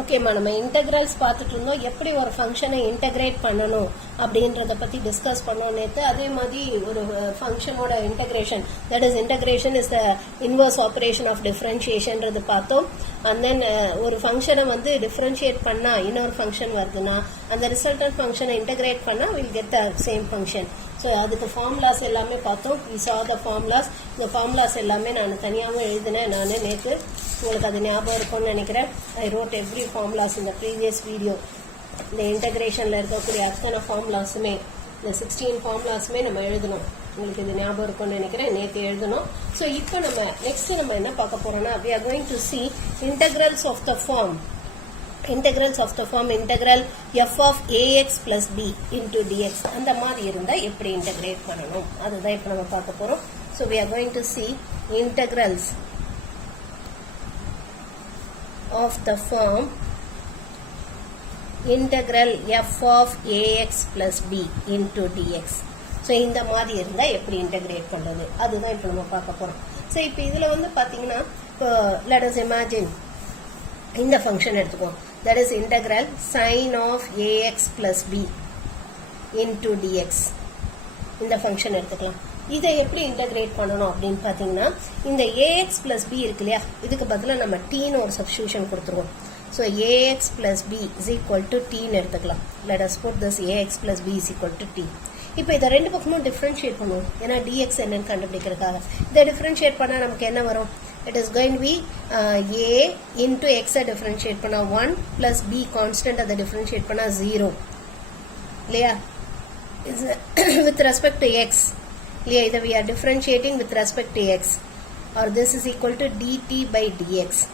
ஓகேம்மா, நம்ம இன்டெகிரல்ஸ் பார்த்துட்டு இருந்தோம். எப்படி ஒரு ஃபங்க்ஷனை இன்டெகிரேட் பண்ணணும் அப்படின்றத பற்றி டிஸ்கஸ் பண்ணோம் நேற்று. அதே மாதிரி ஒரு ஃபங்க்ஷனோட integration, that is integration is the inverse operation of டிஃபரன்ஷியேஷன்றது பார்த்தோம். அண்ட் தென் ஒரு ஃபங்க்ஷனை வந்து டிஃபரன்ஷியேட் பண்ணால் இன்னொரு ஃபங்க்ஷன் வருதுன்னா அந்த ரிசல்டன்ட் ஃபங்க்ஷனை இன்டெகிரேட் பண்ணால் will get the same function. So அதுக்கு ஃபார்முலாஸ் எல்லாமே பார்த்தோம். We saw the formulas. இந்த ஃபார்முலாஸ் எல்லாமே நான் தனியாகவும் எழுதினேன். நான் நேற்று உங்களுக்கு அது ஞாபகம் இருக்கும்னு நினைக்கிறேன். ஐ ரோட் எவ்ரி ஃபார்முலாஸ் இந்த ப்ரீவியஸ் வீடியோ. இந்த இன்டெகிரேஷனில் இருக்கக்கூடிய அத்தனை ஃபார்முலாஸுமே, இந்த 16 ஃபார்முலாஸுமே நம்ம எழுதணும். உங்களுக்கு இது ஞாபகம் இருக்கும்னு நினைக்கிறேன். நேற்று எழுதணும். ஸோ இப்போ நெக்ஸ்ட் நம்ம என்ன பார்க்க போறோம்னா, we are going to see integrals of the form. Integrals of the form integral f of ax plus b into dx. அந்த மாதிரி இருந்தா எப்படி இன்டகிரேட் பண்ணணும் அதுதான் இப்போ நம்ம பார்க்க போறோம். So we are going to see integrals of the form integral f of ax plus b into dx. So இந்த மாதிரி இருந்தா எப்படி இன்டகிரேட் பண்றது அதுதான் இப்போ நம்ம பார்க்க போறோம். So இப்போ இதுல வந்து பாத்தீங்கன்னா, let us imagine இந்த ஃபங்க்ஷன் எடுத்துக்குவோம். That is integral sin of ax plus b into dx. இந்த ஃபங்க்ஷன் எடுத்துக்கலாம். இதை எப்படி இன்டகிரேட் பண்ணணும் அப்படின்னு பார்த்தீங்கன்னா, இந்த ax plus b இருக்கு இல்லையா, இதுக்கு பதிலாக நம்ம tன்னு ஒரு சப்ஸ்டிடியூஷன் கொடுத்துருவோம். So ax plus b is equal to tன்னு எடுத்துக்கலாம். Let us put this ax plus b is equal to t. இப்போ இதை ரெண்டு பக்கமும் டிஃபரன்ஷியேட் பண்ணுவோம். ஏன்னா dx என்னன்னு கண்டுபிடிக்கிறதுக்காக. இதை டிஃபரன்ஷியேட் பண்ணால் நமக்கு என்ன வரும்? It is going to be a into x differentiate பண்ணா 1 plus b constant அதை differentiate பண்ணா 0 இல்லையா, with respect to x இல்லையா. இதை we are differentiating with respect to x, or this is equal to dt by dx.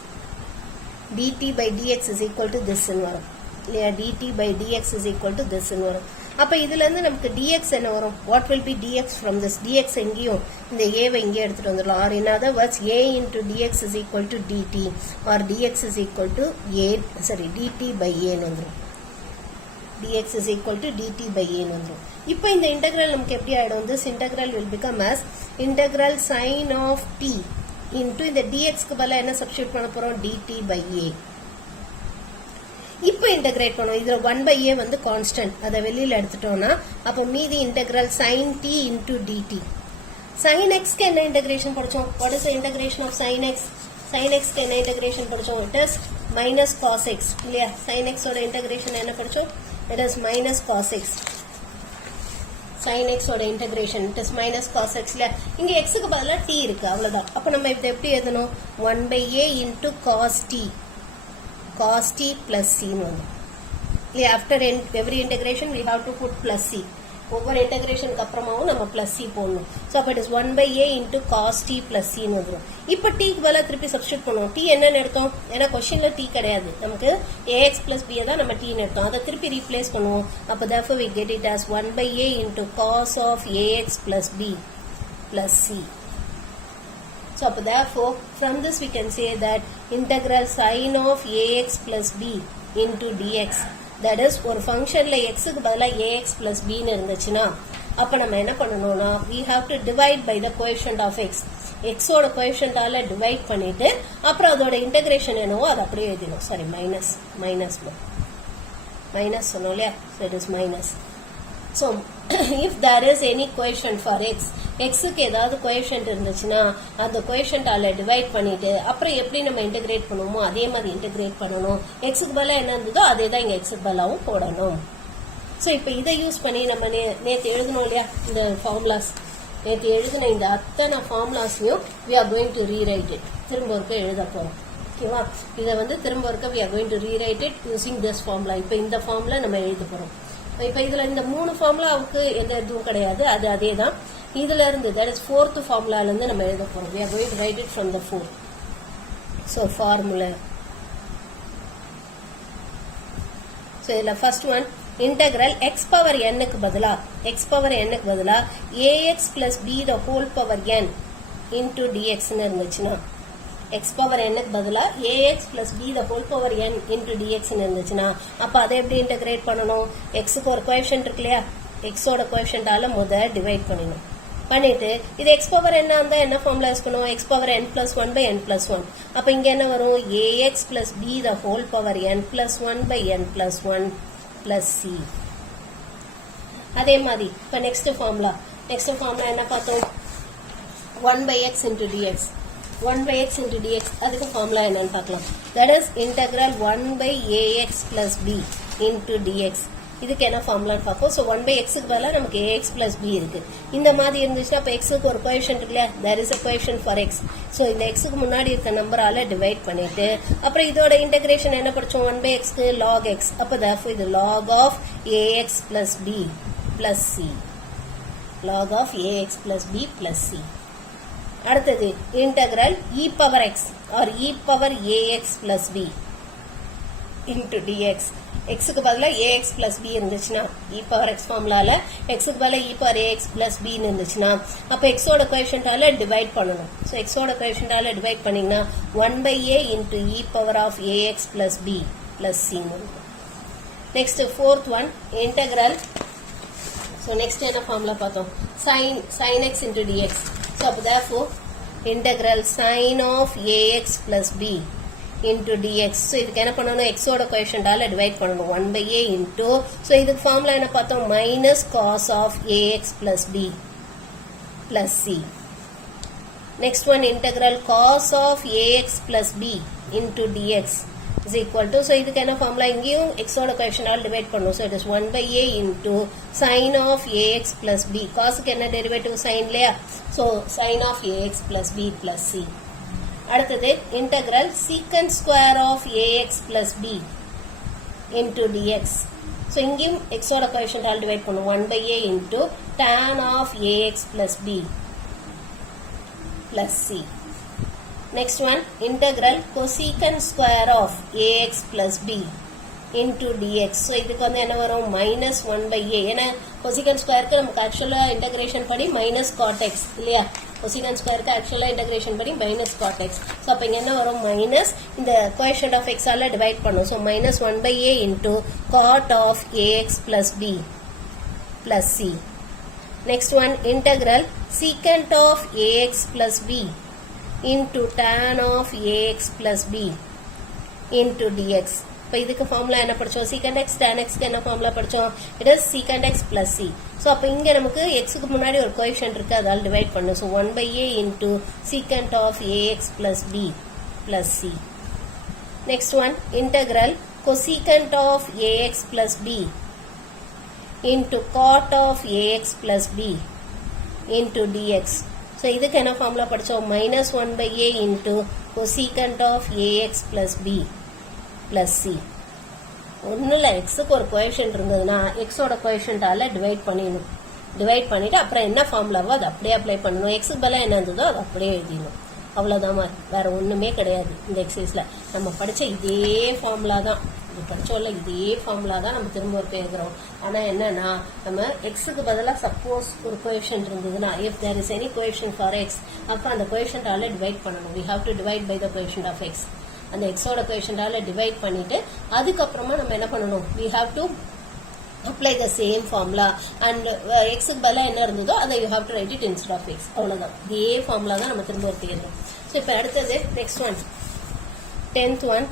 dt by dx is equal to this ன்னு வரும் இல்லையா. dt by dx is equal to this ன்னு வரும். அப்ப இதுல இருந்து நமக்கு dx என்ன வரும்? what will be dx from this? dx எங்கேயும் இந்த a வை இங்கே எடுத்துட்டு வந்துடலாம். or in other words, a into dx is equal to dt, or dx is equal to dt by a ன்னு வந்துரும். dx is equal to dt by a ன்னு வந்துரும். இப்போ இந்த இன்டெகிரல் நமக்கு எப்படி ஆயிடும்? this integral will become as integral sin of t into இந்த dx க்கு பதிலா என்ன சப்ஸ்டிட்யூட் பண்ண போறோம்? dt by a. இப்போ இன்டகிரேட் பண்ணுவோம். இதுல 1 by a வந்து கான்ஸ்டன்ட், அதை வெளியில எடுத்துட்டோம்னா அப்போ மீதி integral sin t into dt. sin x க்கு என்ன இன்டகிரேஷன் படிச்சோம்? what is the integration of sin x? sin x க்கு என்ன இன்டகிரேஷன் படிச்சோம்? it is minus cos x இல்லையா. sin x ஓட இன்டகிரேஷன் என்ன படிச்சோம்? it is minus cos x. sin x ஓட integration it is minus cos x இல்லையா. இங்க x க்கு பதிலா t இருக்கு, அவ்வளவுதான். அப்ப நம்ம இதை எப்படி எழுதணும்? 1 by a into cos t plus c ன்னு வரும் இல்லையா. after every integration we have to put plus c. ஒவ்வொரு இன்டகிரேஷனுக்கு அப்புறமாவும் நம்ம பிளஸ் சி போடணும். ஸோ அப்போ it is 1 by a into cos t plus c ன்னு வந்துடும். இப்போ டீக்கு பதிலாக திருப்பி சப்ஸ்டியூட் பண்ணுவோம். டி என்னன்னு எடுத்தோம்? ஏன்னா கொஸ்டின்ல டி கிடையாது, நமக்கு ax plus b தான் நம்ம டீன்னு எடுத்தோம். அதை திருப்பி ரீப்ளேஸ் பண்ணுவோம். அப்போ therefore we get it as 1 by a into cos of ax plus b plus c. So therefore from this we can say that integral sin of ax plus b into dx, that is ஒரு ஃபங்க்ஷன்ல x க்கு பதிலா ax plus b ன்னு இருந்துச்சுன்னா அப்ப நம்ம என்ன பண்ணணும்னா, we have to divide by the coefficient of x. x ஓட கோஎஃபிஷியன்ட்டால டிவைட் பண்ணிட்டு அப்புறம் அதோட இன்டகிரேஷன் என்னவோ அது அப்படியே எழுதிடும். சாரி, மைனஸ் சொன்னோம் இல்லையா. so it is minus. so if there is any coefficient for x, x க்கு ஏதாவது கோஎஃபிஷியன்ட் இருந்துச்சுன்னா அந்த கோஎஃபிஷியன்ட்டால டிவைட் பண்ணிட்டு அப்புறம் எப்படி நம்ம இன்டகிரேட் பண்ணுவோமோ அதே மாதிரி இன்டகிரேட் பண்ணணும். x க்கு பதிலா என்ன இருந்ததோ அதே தான் இங்க x க்கு பதிலாவும் போடணும். ஸோ இப்போ இதை யூஸ் பண்ணி நம்ம நேற்று எழுதணும் இல்லையா, இந்த ஃபார்முலாஸ். நேற்று எழுதின இந்த அத்தனை ஃபார்முலாஸையும் we are going to rewrite it. திரும்ப ஒருக்க எழுத போறோம். ஓகேவா? இதை வந்து திரும்ப ஒருக்க we are going to rewrite it using this formula. இப்போ இந்த ஃபார்முலா நம்ம எழுத போறோம். இப்போ இதுல இந்த 3 ஃபார்முலாவுக்கு எந்த இதுவும் கிடையாது, அது அதே தான். இதுல இருந்து that is 4th ஃபார்முலால இருந்து நம்ம எழுத போறோம். we are going to write it from the 4. so formula. so இதுல first one integral x power n க்கு பதிலா ax plus b the whole power n into dx ன்னு இருந்துச்சுன்னா, x power n க்கு பதிலா ax plus b the whole power n into dx ன்னு இருந்துச்சுன்னா அப்ப அதை எப்படி இன்டகிரேட் பண்ணணும்? x க்கு ஒரு கோஎஃபிஷியன்ட் இருக்கு இல்லையா, x ஓட கோஎஃபிஷியன்ட்டால முத டிவைட் பண்ணணும். பண்ணிட்டு இது x பவர் என்ன இருந்தா என்ன formula use x power n plus 1 by n plus 1. அப்ப இங்க என்ன வரும் ax plus b the whole power n plus 1 by n plus 1 plus c. அதே மாதிரி இப்ப நெக்ஸ்ட் ஃபார்முலா என்ன பார்த்தோம் 1 by x into dx 1 by x into dx அதுக்கு ஃபார்முலா என்னன்னு பார்க்கலாம். that is integral 1 by ax plus b into dx. இதுக்கு என்ன ஃபார்முலான்னு பார்ப்போம். ஸோ 1 by xக்கு பதிலாக நமக்கு ax plus b இருக்கு. இந்த மாதிரி இருந்துச்சுன்னா இப்போ xக்கு ஒரு கோஎஃபிஷியன்ட் இருக்குல்ல, there is a coefficient for x. So இந்த xக்கு முன்னாடி இருக்க நம்பரால டிவைட் பண்ணிட்டு அப்புறம் இதோட இன்டகிரேஷன் என்ன படிச்சோம் 1 by xக்கு log x. அப்போ therefore இது log of ax plus b plus c. log of ax plus b plus c. அடுத்தது integral e power x or e power ax plus b into dx. xக்கு பதிலா ax plus b இருந்துச்சுன்னா e power x ஃபார்முலால xக்கு பதிலா e power ax plus b இருந்துச்சுன்னா அப்ப x ஓட கோஎஃபிஷியன்ட்டால divide பண்ணனும். So x ஓட கோஎஃபிஷியன்ட்டால divide பண்ணீங்கன்னா 1 by a into e power of ax plus b plus c. Next fourth one integral. So next என்ன formula பார்த்தோம் sin x into dx. So therefore integral sin of ax plus b into dx. So இதுக்கு என்ன பண்ணனும் x ஓட கோஎஃபிஷியன்ட்டால divide பண்ணனும் 1 by a into. So இதுக்கு formula என்ன பார்த்தோம் minus cos of ax plus b plus c. Next one integral cos of ax plus b into dx is equal to. So இதுக்கு என்ன ஃபார்முலா இங்கேயும் x ஓட கோஎஃபிஷியன்ட்டால divide பண்ணனும். So it is 1 by a into sin of ax plus b. cosக்கு என்ன derivative sin இல்லையா? So sin of ax plus b plus c. அடுத்தது integral secant square of ax plus b into dx. So இங்கேயும் x ஓட கோஎஃபிஷியன்ட்டால divide பண்ணும் 1 by a into tan of ax plus b plus c. Next one integral cosecant square of ax plus b into dx. So இதுக்கு வந்து என்ன வரும் minus 1 by a. ஏன்னா cosecant squareக்கு நமக்கு ஆக்சுவலா இன்டகிரேஷன் படி minus cot x இல்லையா? cosecant squareக்கு ஆக்சுவலா இன்டகிரேஷன் படி minus cot x. So அப்ப இங்க என்ன வரும் minus இந்த coefficient of x ஆல டிவைட் பண்ணும். So minus 1 by a into cot of ax plus b plus c. Next one integral secant of ax plus b into tan of ax plus b into dx. இப்போ இதுக்கு formula என்ன படிச்சோம் secant x tan x க்கு என்ன formula படிச்சோம் it is secant x plus c. So அப்ப இங்க நமக்கு x க்கு முன்னாடி ஒரு கோஎஃபிஷியன்ட் இருக்கு அதால டிவைட் பண்ணனும். So 1 by a into secant of ax plus b plus c. Next one integral cosecant of ax plus b into cot of ax plus b into dx. So இதுக்கு என்ன formula படிச்சோம் minus 1 by a into cosecant of ax plus b plus c. ஒண்ணுல xக்கு ஒரு coefficient இருந்ததுன்னா x ஓட கோஎஃபிஷியன்ட்டால divide பண்ணிடணும். Divide பண்ணிட்டு அப்புறம் என்ன ஃபார்முலாவோ அதை அப்படியே அப்ளை பண்ணணும். xக்கு பதிலா என்ன இருந்ததோ அதை அப்படியே எழுதிடணும். அவ்வளவுதான், வேற ஒண்ணுமே கிடையாது. இந்த எக்ஸசைஸ்ல நம்ம படிச்ச இதே ஃபார்முலா தான், இது படிச்சோம்ல இதே ஃபார்முலா தான் நம்ம திரும்ப ஒரு எழுதுறோம். ஆனா என்னன்னா நம்ம xக்கு பதிலா சப்போஸ் ஒரு கோஎஃபிஷியன்ட் இருந்ததுன்னா if there is any coefficient for x அப்ப அந்த கோஎஃபிஷியன்ட்டால டிவைட் பண்ணணும். we have to divide by the coefficient of x. அந்த x ஓட கோஎஃபிஷியன்ட்டால டிவைட் பண்ணிட்டு அதுக்கு அப்புறமா நம்ம என்ன பண்ணணும் we have to apply the same formula and x க்கு பதிலா என்ன இருந்ததோ அதை you have to write it instead of x. அவ்வளவுதான், இதே ஃபார்முலா தான் நம்ம திரும்ப எழுதுறோம். சோ இப்போ அடுத்தது next one 10th one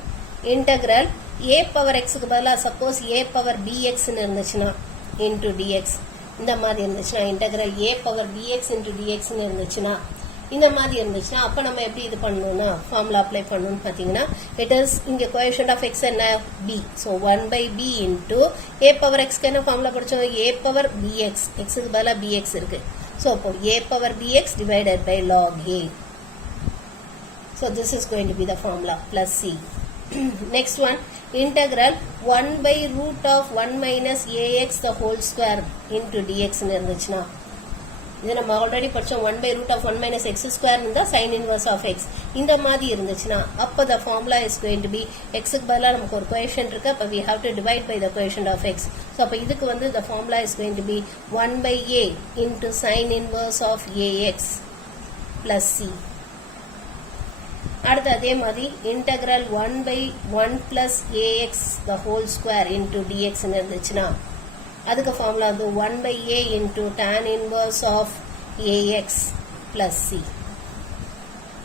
integral a power x க்கு பதிலா சப்போஸ் a power bx ன்னு இருந்துச்சுன்னா into dx. இந்த மாதிரி இருந்துச்சுன்னா integral a power bx into dx ன்னு இருந்துச்சுன்னா இந்த மாதிரி இருந்துச்சுன்னா அப்ப நம்ம எப்படி இது பண்ணணும்னா ஃபார்முலா அப்ளை பண்ணணும்னு பாத்தீங்கன்னா it is இங்க coefficient of x என்ன b. so 1 by b into a power x க்கு என்ன ஃபார்முலா படிச்சோம் a power bx. x க்கு பதிலா bx இருக்கு. so அப்போ a power bx divided by log a. so this is going to be the formula plus c. next one integral 1 by root of 1 minus ax the whole square into dx ன்னு இருந்துச்சுன்னா இது நம்ம already படிச்சோம் 1 by root of 1 minus x square இருந்தா sin inverse of x. இந்த மாதிரி இருந்துச்சுன்னா அப்ப the formula is going to be x க்கு பதிலா நமக்கு ஒரு கோஎஃபிஷியன்ட் இருக்கு. அப்ப we have to divide by the coefficient of x. so அப்ப இதுக்கு வந்து the formula is going to be 1 by a into sin inverse of ax plus c. அடுத்து அதே மாதிரி integral 1 by 1 plus ax the whole square into dx ன்னு இருந்துச்சுன்னா அதுக்கு formula வந்து 1 by a into tan inverse of ax plus c.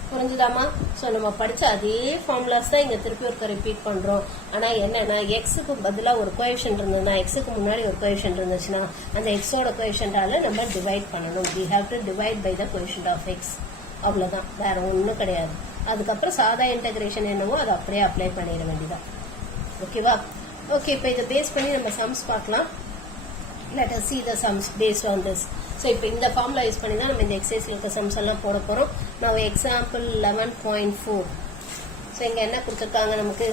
புரிஞ்சுதாமா? So நம்ம படித்த அதே ஃபார்முலாஸ் தான் இங்கே திருப்பி ஒருக்க ரிப்பீட் பண்ணுறோம். ஆனால் என்னென்னா எக்ஸுக்கு பதிலாக ஒரு கோஎஃபிஷியன்ட் இருந்ததுன்னா, எக்ஸுக்கு முன்னாடி ஒரு கோஎஃபிஷியன்ட் இருந்துச்சுன்னா அந்த எக்ஸோட கோஎஃபிஷியன்ட்டால் நம்ம டிவைட் பண்ணணும். we have to divide by the coefficient of x. அவ்வளோதான், வேற ஒன்றும் கிடையாது. அதுக்கப்புறம் சாதா இன்டகிரேஷன் என்னவோ அதை அப்படியே அப்ளை பண்ணிட வேண்டியதான். ஓகேவா? ஓகே, இப்போ இதை பேஸ் பண்ணி நம்ம சம்ஸ் பார்க்கலாம். let us see the sums based on this. So இப்போ இந்த ஃபார்முலா யூஸ் பண்ணி தான் நம்ம இந்த எக்ஸசைஸில் இருக்க சம்ஸ் எல்லாம் போட போகிறோம். நான் எக்ஸாம்பிள் 11.4. ஸோ இங்கே என்ன கொடுத்துருக்காங்க நமக்கு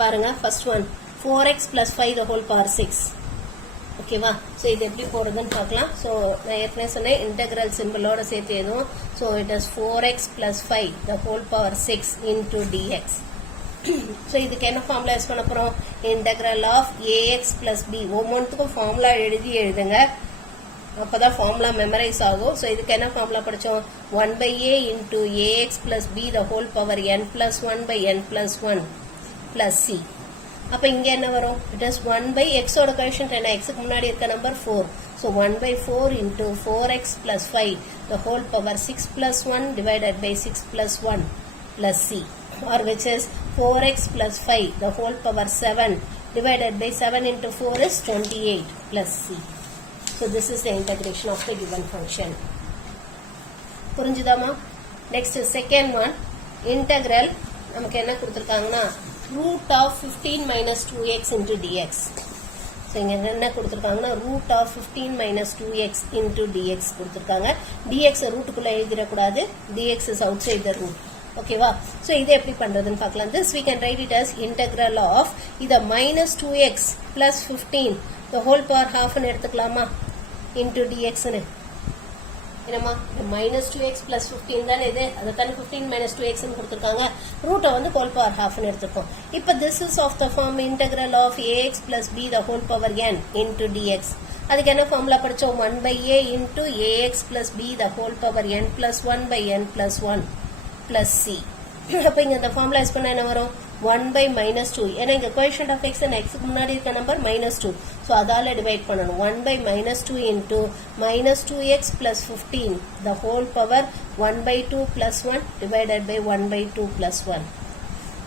பாருங்க. First one 4x plus 5 the whole power 6. ஓகேவா? ஸோ இது எப்படி போடுறதுன்னு பார்க்கலாம். ஸோ நான் ஏற்கனவே சொன்னேன் இன்டெக்ரல் சிம்பிளோட சேர்த்து எதுவும். So it is 4x plus 5 the whole power 6 into dx. So இதுக்கு என்ன ஃபார்முலா யூஸ் பண்ண போகிறோம்? Integral of ax plus b. ஒவ்வொன்றுத்துக்கும் ஃபார்முலா எழுதுங்க, அப்போதான் ஃபார்முலா மெமரைஸ் ஆகும். ஸோ இதுக்கு என்ன ஃபார்முலா படித்தோம்? 1/a into ax plus b the whole power n plus 1 by n plus 1 plus c. அப்போ இங்கே என்ன வரும்? இட் இஸ் 1/x ஓட கோஎஃபிஷியன்ட் என்ன? எக்ஸுக்கு முன்னாடி இருக்க number 4. So 1/4 into 4x plus 5 the whole power 6 plus 1 divided by 6 plus 1 plus c. Or which is 4x plus 5 the whole power 7 divided by 7 into 4 is 28 plus c. So this is the integration of the given function. புரிஞ்சுதாமா? Next second one, integral நமக்கு என்ன கொடுத்துருக்காங்கன்னா root of 15 minus 2x into dx. So இங்கே என்ன கொடுத்துருக்காங்கன்னா root of 15 minus 2x into dx கொடுத்துருக்காங்க. dx ரூட்டுக்குள்ளே எழுதிடக்கூடாது, dx is outside the root. ஓகேவா? So இதை எப்படி பண்ணுறதுன்னு பார்க்கலாம். this we can write it as integral of இதை minus 2x plus 15 the whole power halfன்னு எடுத்துக்கலாமா into dxன்னு. என்னம்மா minus 2x plus 15 தானே இது, அதை தானே 15 minus 2xன்னு கொடுத்துருக்காங்க. ரூட்டை வந்து whole power halfன்னு எடுத்துருக்கோம். இப்போ this is of the form integral of ax plus b the whole power n into dx. அதுக்கு என்ன ஃபார்முலா படித்தோம்? 1/a into ax plus b the whole power n plus 1 by n plus 1 plus c. அப்போ இங்கே இந்த formula use பண்ண என்ன வரும்? 1 by minus 2. ஏன்னா இங்கே கோஎஃபிஷியன்ட் ஆஃப் எக்ஸ் எக்ஸுக்கு முன்னாடி இருக்க நம்பர் -2. ஸோ அதால் டிவைட் பண்ணணும். 1 by minus 2 into minus 2x plus 15 the whole power 1/2 plus 1 divided by 1/2 plus 1.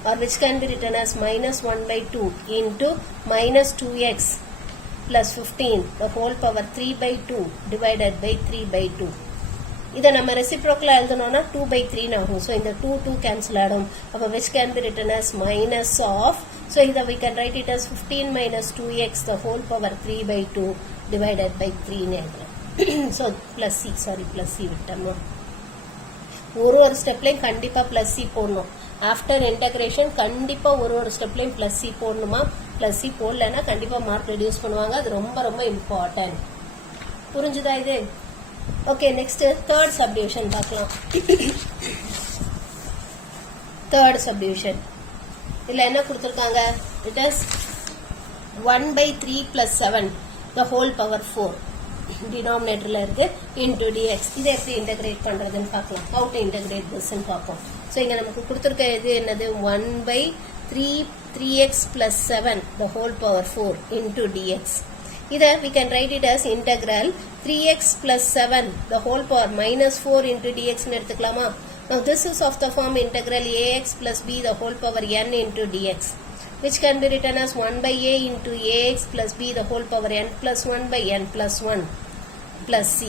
Or which can be written as minus 1/2 into minus 2x plus 15 the whole power 3/2 divided by 3/2. இதை நம்ம ரெசிப்ரோக்கலாக எழுதணும்னா 2/3 ஆகும். So இந்த 2 cancel ஆகிடும். அப்போ which can be written as minus of, so இதை we can write it as 15 minus 2x the whole power 3/2 divided by 3ன்னு எழுதலாம். So plus c, sorry plus c விட்டோம். ஒரு ஸ்டெப்லையும் கண்டிப்பாக plus c போடணும். ஆஃப்டர் இன்டகிரேஷன் கண்டிப்பாக ஒரு ஸ்டெப்லையும் plus c போடணுமா. plus c போடலைன்னா கண்டிப்பாக மார்க் ரெடியூஸ் பண்ணுவாங்க. அது ரொம்ப ரொம்ப இம்பார்ட்டன்ட். புரிஞ்சுதா இது? ஓகே, நெக்ஸ்ட் தேர்ட் சப்டிவிஷன் பார்க்கலாம். தேர்ட் சப்டிவிஷன் இதில் என்ன கொடுத்துருக்காங்க? It is 1/3 plus 7 the whole power 4 டினாமினேட்டரில் இருக்கு into dx. இதை எப்படி இன்டகிரேட் பண்ணுறதுன்னு பார்க்கலாம். how to integrate this-ன்னு பார்ப்போம். ஸோ இங்கே நமக்கு கொடுத்துருக்க இது என்னது? 1/3x plus 7 the whole power 4 into dx. இதை we can write it as integral 3x plus 7 the whole power minus 4 into dx ன்னு எடுத்துக்கலாமா? Now this is of the form integral ax plus b the whole power n into dx, which can be written as 1/a into ax plus b the whole power n plus 1 by n plus 1 plus c.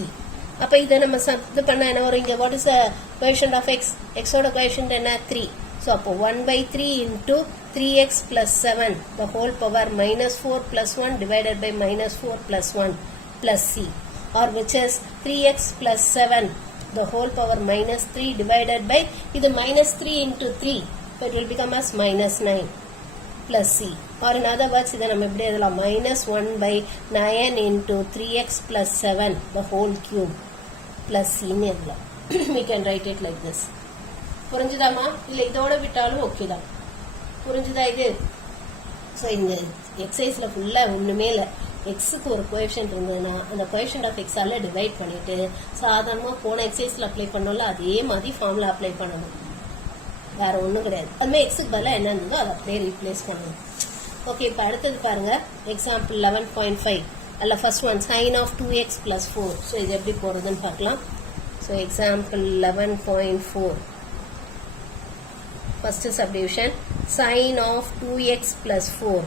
அப்போ இதை நம்ம இது பண்ண என்ன வரும்? இங்கே what is the coefficient of x? x ஓட coefficient என்ன? 3. ஸோ அப்போ 1/3 into 3x plus 7 the whole power minus 4 plus 1 divided by minus 4 plus 1 plus c. Or which is 3x plus 7 the whole power minus 3 divided by, இது minus 3 into 3, so it will become as minus 9 plus c. Or in other words, இதை நம்ம எப்படி எழுதலாம்? minus 1/9 into 3x plus 7 the whole cube plus c ன்னு எழுதலாம். We can write it like this. புரிஞ்சுதாமா? இல்லை இதோட விட்டாலும் ஓகே தான். புரிஞ்சுதா இது? ஸோ இந்த எக்ஸசைஸில் ஃபுல்லாக ஒன்றுமே இல்லை. எக்ஸுக்கு ஒரு கோஎஃபிஷியன்ட் இருந்ததுன்னா அந்த கோஎஃபிஷியன்ட் ஆஃப் எக்ஸால் டிவைட் பண்ணிவிட்டு சாதாரணமாக போன எக்ஸசைஸில் அப்ளை பண்ணோம்ல அதே மாதிரி ஃபார்முலா அப்ளை பண்ணணும். வேறு ஒன்றும் கிடையாது. அதுமாதிரி எக்ஸுக்கு பதிலாக என்ன இருந்ததோ அதை அப்படியே ரீப்ளேஸ் பண்ணணும். ஓகே, இப்போ அடுத்தது பாருங்கள். எக்ஸாம்பிள் 11.5. அல்ல first one sin of 2x plus 4. So இது எப்படி போகிறதுன்னு பார்க்கலாம். So example 11.4. First subdivision, sin of 2x plus 4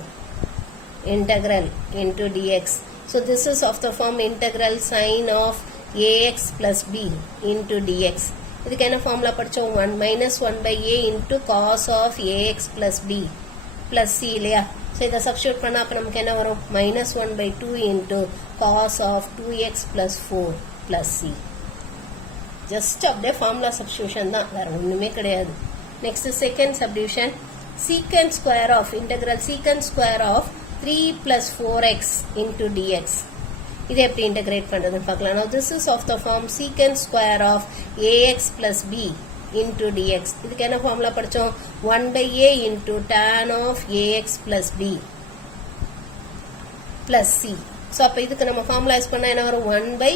integral into dx. So this is of the form integral sin of ax plus b into dx. இதுக்கு என்ன formula படித்தோம்? 1 minus 1 by a into cos of ax plus b plus c இல்லையா? So இதை substitute பண்ணால் அப்போ நமக்கு என்ன வரும்? minus 1 by 2 into cos of 2x plus 4 plus c. Just அப்படியே ஃபார்முலா சப்ஸ்டியூஷன் தான், வேறு ஒன்றுமே கிடையாது. Next second subdivision, secant square of integral secant square of 3 plus 4x into dx. இதை எப்படி integrate பண்ணுறதுன்னு பார்க்கலாம். Now this is of the form secant square of ax plus b into dx. இதுக்கு என்ன ஃபார்முலா படித்தோம்? 1 by a into tan of ax plus b plus c. So அப்போ இதுக்கு நம்ம ஃபார்முலைஸ் பண்ணால் என்ன வரும்? 1 by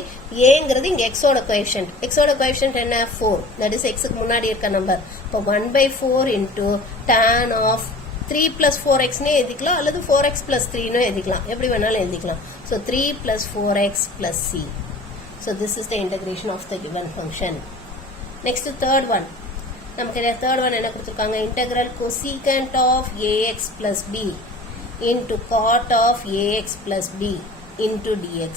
ஏங்கிறது இங்கே எக்ஸோட கோஎஃபிஷியன்ட். எக்ஸோட கோஎஃபிஷியன்ட் என்ன? 4. தட் இஸ் எக்ஸுக்கு முன்னாடி இருக்க நம்பர். இப்போ 1 by 4 into tan of 3 plus 4xனே எழுதிக்கலாம், அல்லது 4x plus 3னு எழுதிக்கலாம், எப்படி வேணாலும் எழுதிக்கலாம். So 3 plus 4x plus c. So this is the integration of the given function. Next third one. நமக்கு தேர்ட் ஒன் என்ன கொடுத்துருக்காங்க? Integral cosecant of ax plus b into cot of ax plus b into dx.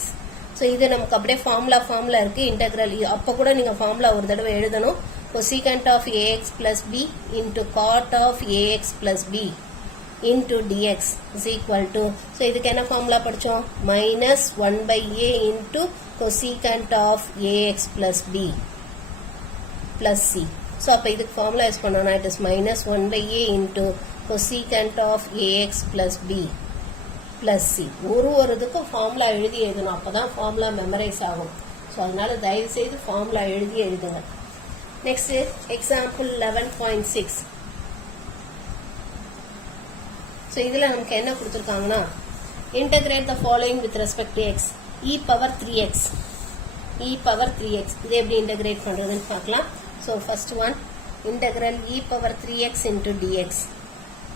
So இது நமக்கு அப்படியே formula இருக்குது. Integral அப்போ கூட நீங்கள் ஃபார்முலா ஒரு தடவை எழுதணும். cosecant of ax plus b into cot of ax plus b into dx is equal to, so இதுக்கு என்ன ஃபார்முலா படித்தோம்? minus 1 by a into cosecant of ax plus b plus c. So அப்போ இதுக்கு formula use பண்ணோன்னா it is minus 1 by a into cosecant of ax plus b plus c. ஒரு இதுக்கும் formula எழுதி எழுதணும், அப்போ தான் ஃபார்முலா மெமரைஸ் ஆகும். ஸோ அதனால தயவுசெய்து ஃபார்முலா எழுதி எழுதுங்க. Next example 11.6. ஸோ இதில் நமக்கு என்ன கொடுத்துருக்காங்கன்னா, integrate the following with respect to X e power 3x. இது எப்படி இன்டகிரேட் பண்ணுறதுன்னு பார்க்கலாம். So first one, integral e power 3x into dx.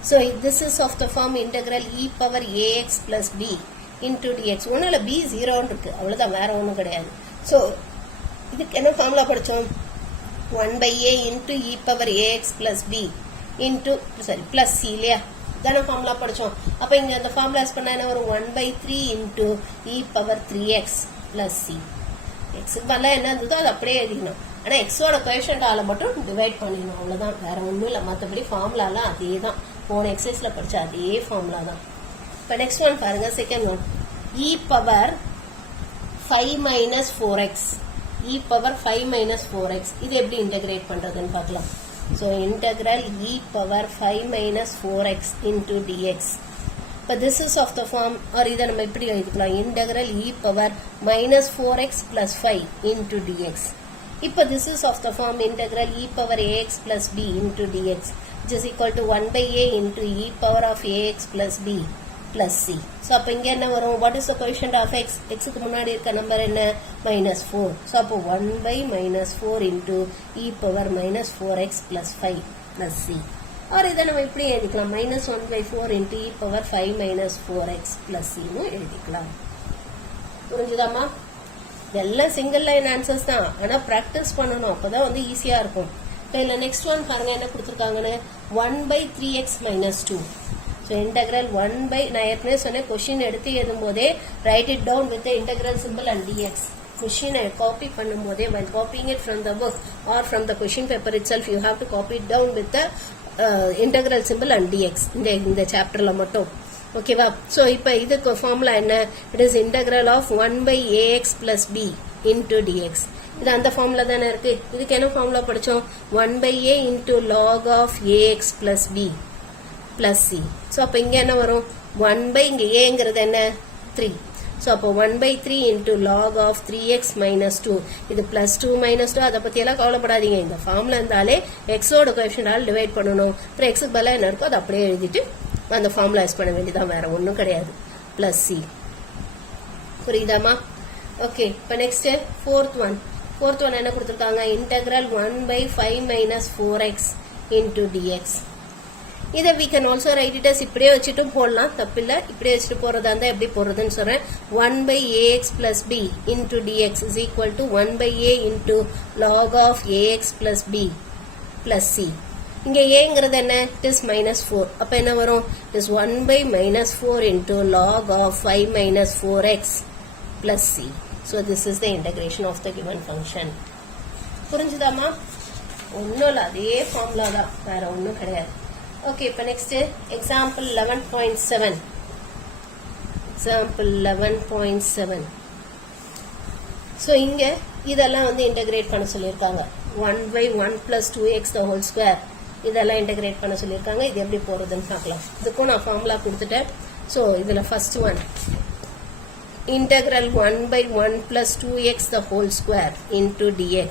So this is of the form integral e power ax plus b into dx. ஒன்றில் b 0 இருக்கு, அவ்வளோதான், வேற ஒன்றும் கிடையாது. ஸோ இதுக்கு என்ன ஃபார்முலா படித்தோம்? 1 by a into e power ax plus b into plus c இல்லையா? தானே ஃபார்முலா படித்தோம். அப்போ இங்கே அந்த ஃபார்முலா யூஸ் பண்ணால் என்ன வரும்? 1 by 3 into e power 3x plus c. எக்ஸுக்கு பதிலாக என்ன இருந்ததோ அது அப்படியே எழுதிக்கணும். ஆனால் எக்ஸோட கோஎஃபிஷியன்ட்டால மட்டும் டிவைட் பண்ணிடணும், அவ்வளோதான், வேற ஒன்றும் இல்லை. மற்றபடி ஃபார்முலாலாம் அதே தான், போன எக்ஸசைஸில் படித்த அதே ஃபார்முலா தான். இப்போ நெக்ஸ்ட் ஒன் பாருங்க, second one, e power 5 minus 4x. e power 5 minus 4x. இது எப்படி இன்டகிரேட் பண்ணுறதுன்னு பார்க்கலாம். So integral e power 5 minus 4x into dx. இப்போ this is of the form, or இதை நம்ம இப்படி எழுதிக்கலாம், integral e power minus 4x plus 5 into dx. இப்போ this is of the form integral e power ax plus b into dx, which is equal to 1 by a into e power of ax plus b plus c. So அப்போ இங்கே என்ன வரும்? what is the coefficient of x? xக்கு முன்னாடி இருக்க number என்ன? -4. So அப்போ 1 by -4 into e power minus 4x plus 5 plus c. और इधर நம்ம இப்படி எழுதிக்கலாம், -1 by 4 into e power 5 minus 4x plus c னு எழுதிக்கலாம். புரிஞ்சுதாமா? இதெல்லாம் சிங்கிள் லைன் ஆன்சர்ஸ் தான், ஆனால் ப்ராக்டிஸ் பண்ணணும், அப்போதான் வந்து ஈஸியாக இருக்கும். இப்போ இதில் நெக்ஸ்ட் ஒன் பாருங்க என்ன கொடுத்துருக்காங்கன்னு, 1 by 3x minus 2. So integral 1 by, நான் ஏற்கனவே சொன்னேன், கொஷின் எடுத்து எழுதும்போதே write it down with integral symbol and dx. கொஷினை காப்பி பண்ணும்போதே, while copying it from the book or from the question paper itself, you have to copy it down with the integral symbol and dx இந்த சாப்டர்ல மட்டும். ஓகேவா? So இப்போ இதுக்கு formula என்ன? It is integral of 1 by ax plus b into dx. இது அந்த formula தானே இருக்கு. இதுக்கு என்ன ஃபார்முலா படித்தோம்? 1 by a into log of ax plus b plus c. So அப்போ இங்கே என்ன வரும்? 1 by, இங்கே ஏங்கிறது என்ன? 3. ஸோ அப்போ 1 by 3 into log of 3x minus 2. இது plus 2 minus 2, அதை பற்றியெல்லாம் கவலைப்படாதீங்க. இந்த ஃபார்முலா இருந்தாலே எக்ஸோட கோஎஃபிஷியன்டால் டிவைட் பண்ணணும். அப்புறம் எக்ஸுக்கு பதிலாக என்ன இருக்கோ அதை அப்படியே எழுதிட்டு அந்த ஃபார்முலா யூஸ் பண்ண வேண்டியதான், வேற ஒன்றும் கிடையாது. plus c. புரியுதாமா? ஓகே, இப்போ நெக்ஸ்ட் ஃபோர்த் ஒன் என்ன கொடுத்துருக்காங்க? Integral 1 by 5 minus 4x into dx. இதை we can also write it as இப்படியே வச்சுட்டும் போடலாம், தப்பில்லை. இப்படியே வச்சுட்டு போறதா இருந்தா எப்படி போடுறதுன்னு சொல்றேன். 1 by ax plus b into dx is equal to 1 by a into log of ax plus b plus c. இங்க ஏங்கிறது என்ன? It is minus 4. அப்ப என்ன வரும்? It is 1 by minus 4 into log of 5 minus 4x plus c. So this is the integration of the given function. புரிஞ்சுதாமா? ஒன்னும் இல்ல, அதே formula தான், வேற ஒன்னும் கிடையாது. ஓகே, இப்ப நெக்ஸ்ட் எக்ஸாம்பிள் 11.7. எக்ஸாம்பிள் 11.7. ஸோ இங்க இதெல்லாம் வந்து இன்டகிரேட் பண்ண சொல்லியிருக்காங்க. 1 by 1 plus 2x the whole square இதெல்லாம் இன்டகிரேட் பண்ண சொல்லியிருக்காங்க. இது எப்படி போறதுன்னு பார்க்கலாம். இதுக்கும் நான் ஃபார்முலா கொடுத்துட்டேன். ஸோ இதுல first one integral 1 by 1 plus 2x the whole square into dx.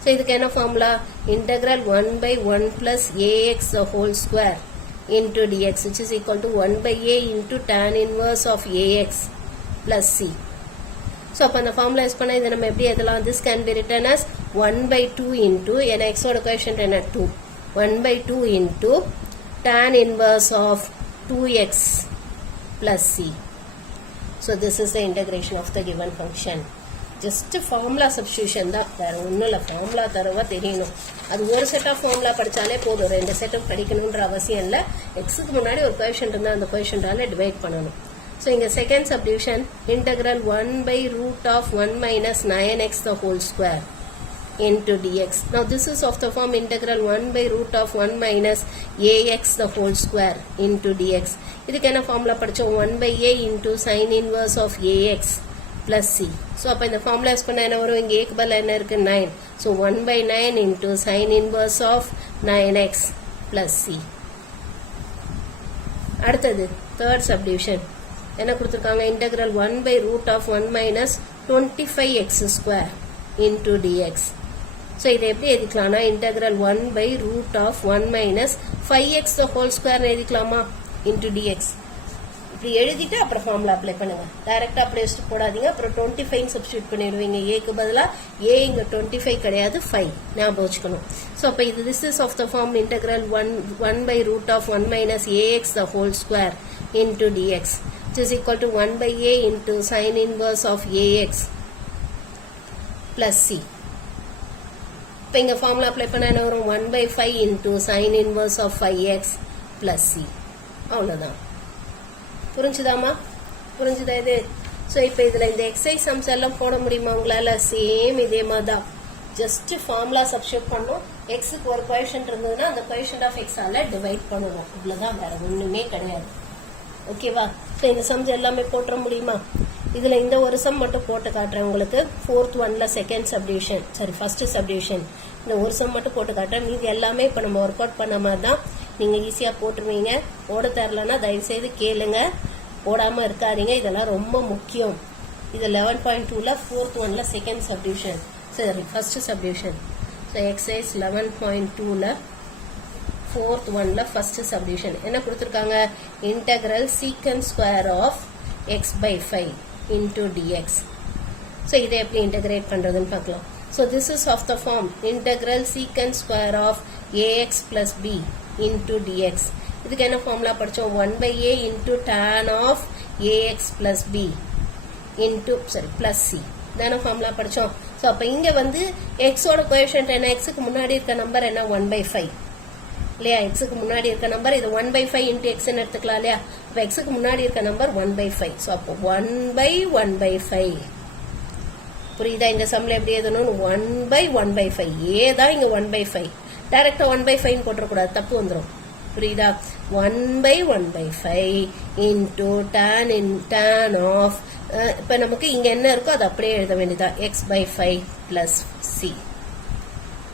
So இதுக்கு என்ன formula? integral 1 by 1 plus ax the whole square into dx which is equal to 1 by a into tan inverse of ax plus c. So அப்ப அந்த formula use பண்ணா இதை நம்ம எப்படி எழுதலாம்? this can be written as 1 by 2 into ஏன்னா x ஓட coefficient என்ன? 2. 1 by 2 into tan inverse of 2x plus c. So this is the integration of the given function. Just formula substitution தான், வேற ஒன்றும் இல்லை. ஃபார்முலா தரவா தெரியணும். அது ஒரு செட் ஆஃப் ஃபார்முலா படித்தாலே போதும், ரெண்டு செட்டும் படிக்கணுன்ற அவசியம் இல்லை. எக்ஸுக்கு முன்னாடி ஒரு கோஎஃபிஷியன்ட் இருந்தால் அந்த கோஎஃபிஷியன்டால டிவைட் பண்ணணும். ஸோ இங்கே second subdivision integral 1 by root of 1 minus 9x the whole square into dx. Now this is of the form integral 1 by root of 1 minus ax the whole square into dx. இதுக்கு என்ன formula படிச்சோம்? 1 by a into sin inverse of ax plus c. So அப்போ இந்த formula use பண்ண என்ன வரும்? இங்கே ஏக்கு பதில் என்ன இருக்கு? 9. So 1 by 9 into sin inverse of 9x plus c. அடுத்தது தேர்ட் சப்டிவிஷன் என்ன கொடுத்துருக்காங்க? integral 1 by root of 1 minus 25x square into dx. So இதை எப்படி எழுதிக்கலாம்னா integral 1 by root of 1 minus 5x the whole square எழுதிக்கலாமா? into dx. இப்படி எழுதிட்டு அப்புறம் formula apply பண்ணுங்க. டைரக்டா அப்படி வச்சுட்டு போடாதீங்க. அப்புறம் 25 சப்ஸ்டியூட் பண்ணிடுவீங்க. ஏக்கு பதிலா ஏ இங்க 25 கிடையாது 5 ஞாபகம் வச்சுக்கணும். ஸோ அப்போ இது this is of the form integral 1 by root of 1 minus ax the whole square into dx which is equal to 1 by a into sin inverse of ax plus c. இப்போ இங்க ஃபார்முலா அப்ளை பண்ணா என்ன வரும்? 1 by 5 into sin inverse of 5x plus c. அவ்வளவுதான். புரிஞ்சுதாமா? புரிஞ்சுதா இது? So இப்போ இதில் இந்த எக்ஸசைஸ் சம்ஸ் எல்லாம் போட முடியுமா உங்களால்? சேம் இதே மாதிரி தான். ஜஸ்ட் ஃபார்முலா சப்ஸ்டியூட் பண்ணணும். எக்ஸுக்கு ஒரு கோஎஃபிஷியன்ட் இருந்ததுன்னா அந்த கோஎஃபிஷியன்ட் ஆஃப் எக்ஸால டிவைட் பண்ணணும். இவ்வளோதான், வேற ஒன்றுமே கிடையாது. ஓகேவா? ஸோ இந்த சம்ஸ் எல்லாமே போட்டுற முடியுமா? இதில் இந்த ஒரு சம் மட்டும் போட்டு காட்டுறேன் உங்களுக்கு. 4th ஒன்ல second subdivision, sorry first subdivision. இந்த ஒரு சம் மட்டும் போட்டு காட்டுறேன். மீதி எல்லாமே இப்போ நம்ம ஒர்க் அவுட் பண்ண மாதிரி தான். நீங்கள் ஈஸியாக போட்டுருவீங்க. போட தரலன்னா தயவுசெய்து கேளுங்க, போடாமல் இருக்காதீங்க. இதெல்லாம் ரொம்ப முக்கியம். இது 11.2ல 4th ஒன்ல செகண்ட் சப்டிவிஷன், சரி ஃபர்ஸ்ட் சப்டிவிஷன். ஸோ எக்ஸசைஸ் 11.2ல 4th ஒன்ல ஃபர்ஸ்ட் சப்டிவிஷன் என்ன கொடுத்துருக்காங்க? Integral secant square of x by 5 into dx. So இதை எப்படி இன்டெகிரேட் பண்ணுறதுன்னு பார்க்கலாம். So this is of the form integral secant square of ax plus b into dx. இதுக்கு என்ன ஃபார்முலா படித்தோம்? 1 by a into tan of ax plus b into plus c. தான formula படித்தோம். So அப்போ இங்கே வந்து எக்ஸோட கோஎஃபிஷியன்ட் என்ன? எக்ஸுக்கு முன்னாடி இருக்க நம்பர் என்ன? 1 by 5 இல்லையா? எக்ஸுக்கு முன்னாடி இருக்க நம்பர் இது 1 by 5 into எக்ஸ்ன்னு எடுத்துக்கலாம் இல்லையா? அப்போ எக்ஸுக்கு முன்னாடி இருக்க நம்பர் 1 by 5. ஸோ அப்போ 1 by 1 by 5. புரியுதா? இந்த சம்மில் எப்படி எழுதணும்? 1 by 1 by 5. ஏ தான் இங்கே 1 by 5. டைரக்டா 1 by 5 போட்டுறக்கூடாது, தப்பு வந்துடும். புரியுதா? 1 by 1 by 5 into tan of இப்போ நமக்கு இங்க என்ன இருக்கோ அது அப்படியே எழுத வேண்டியதா, x by 5 plus c.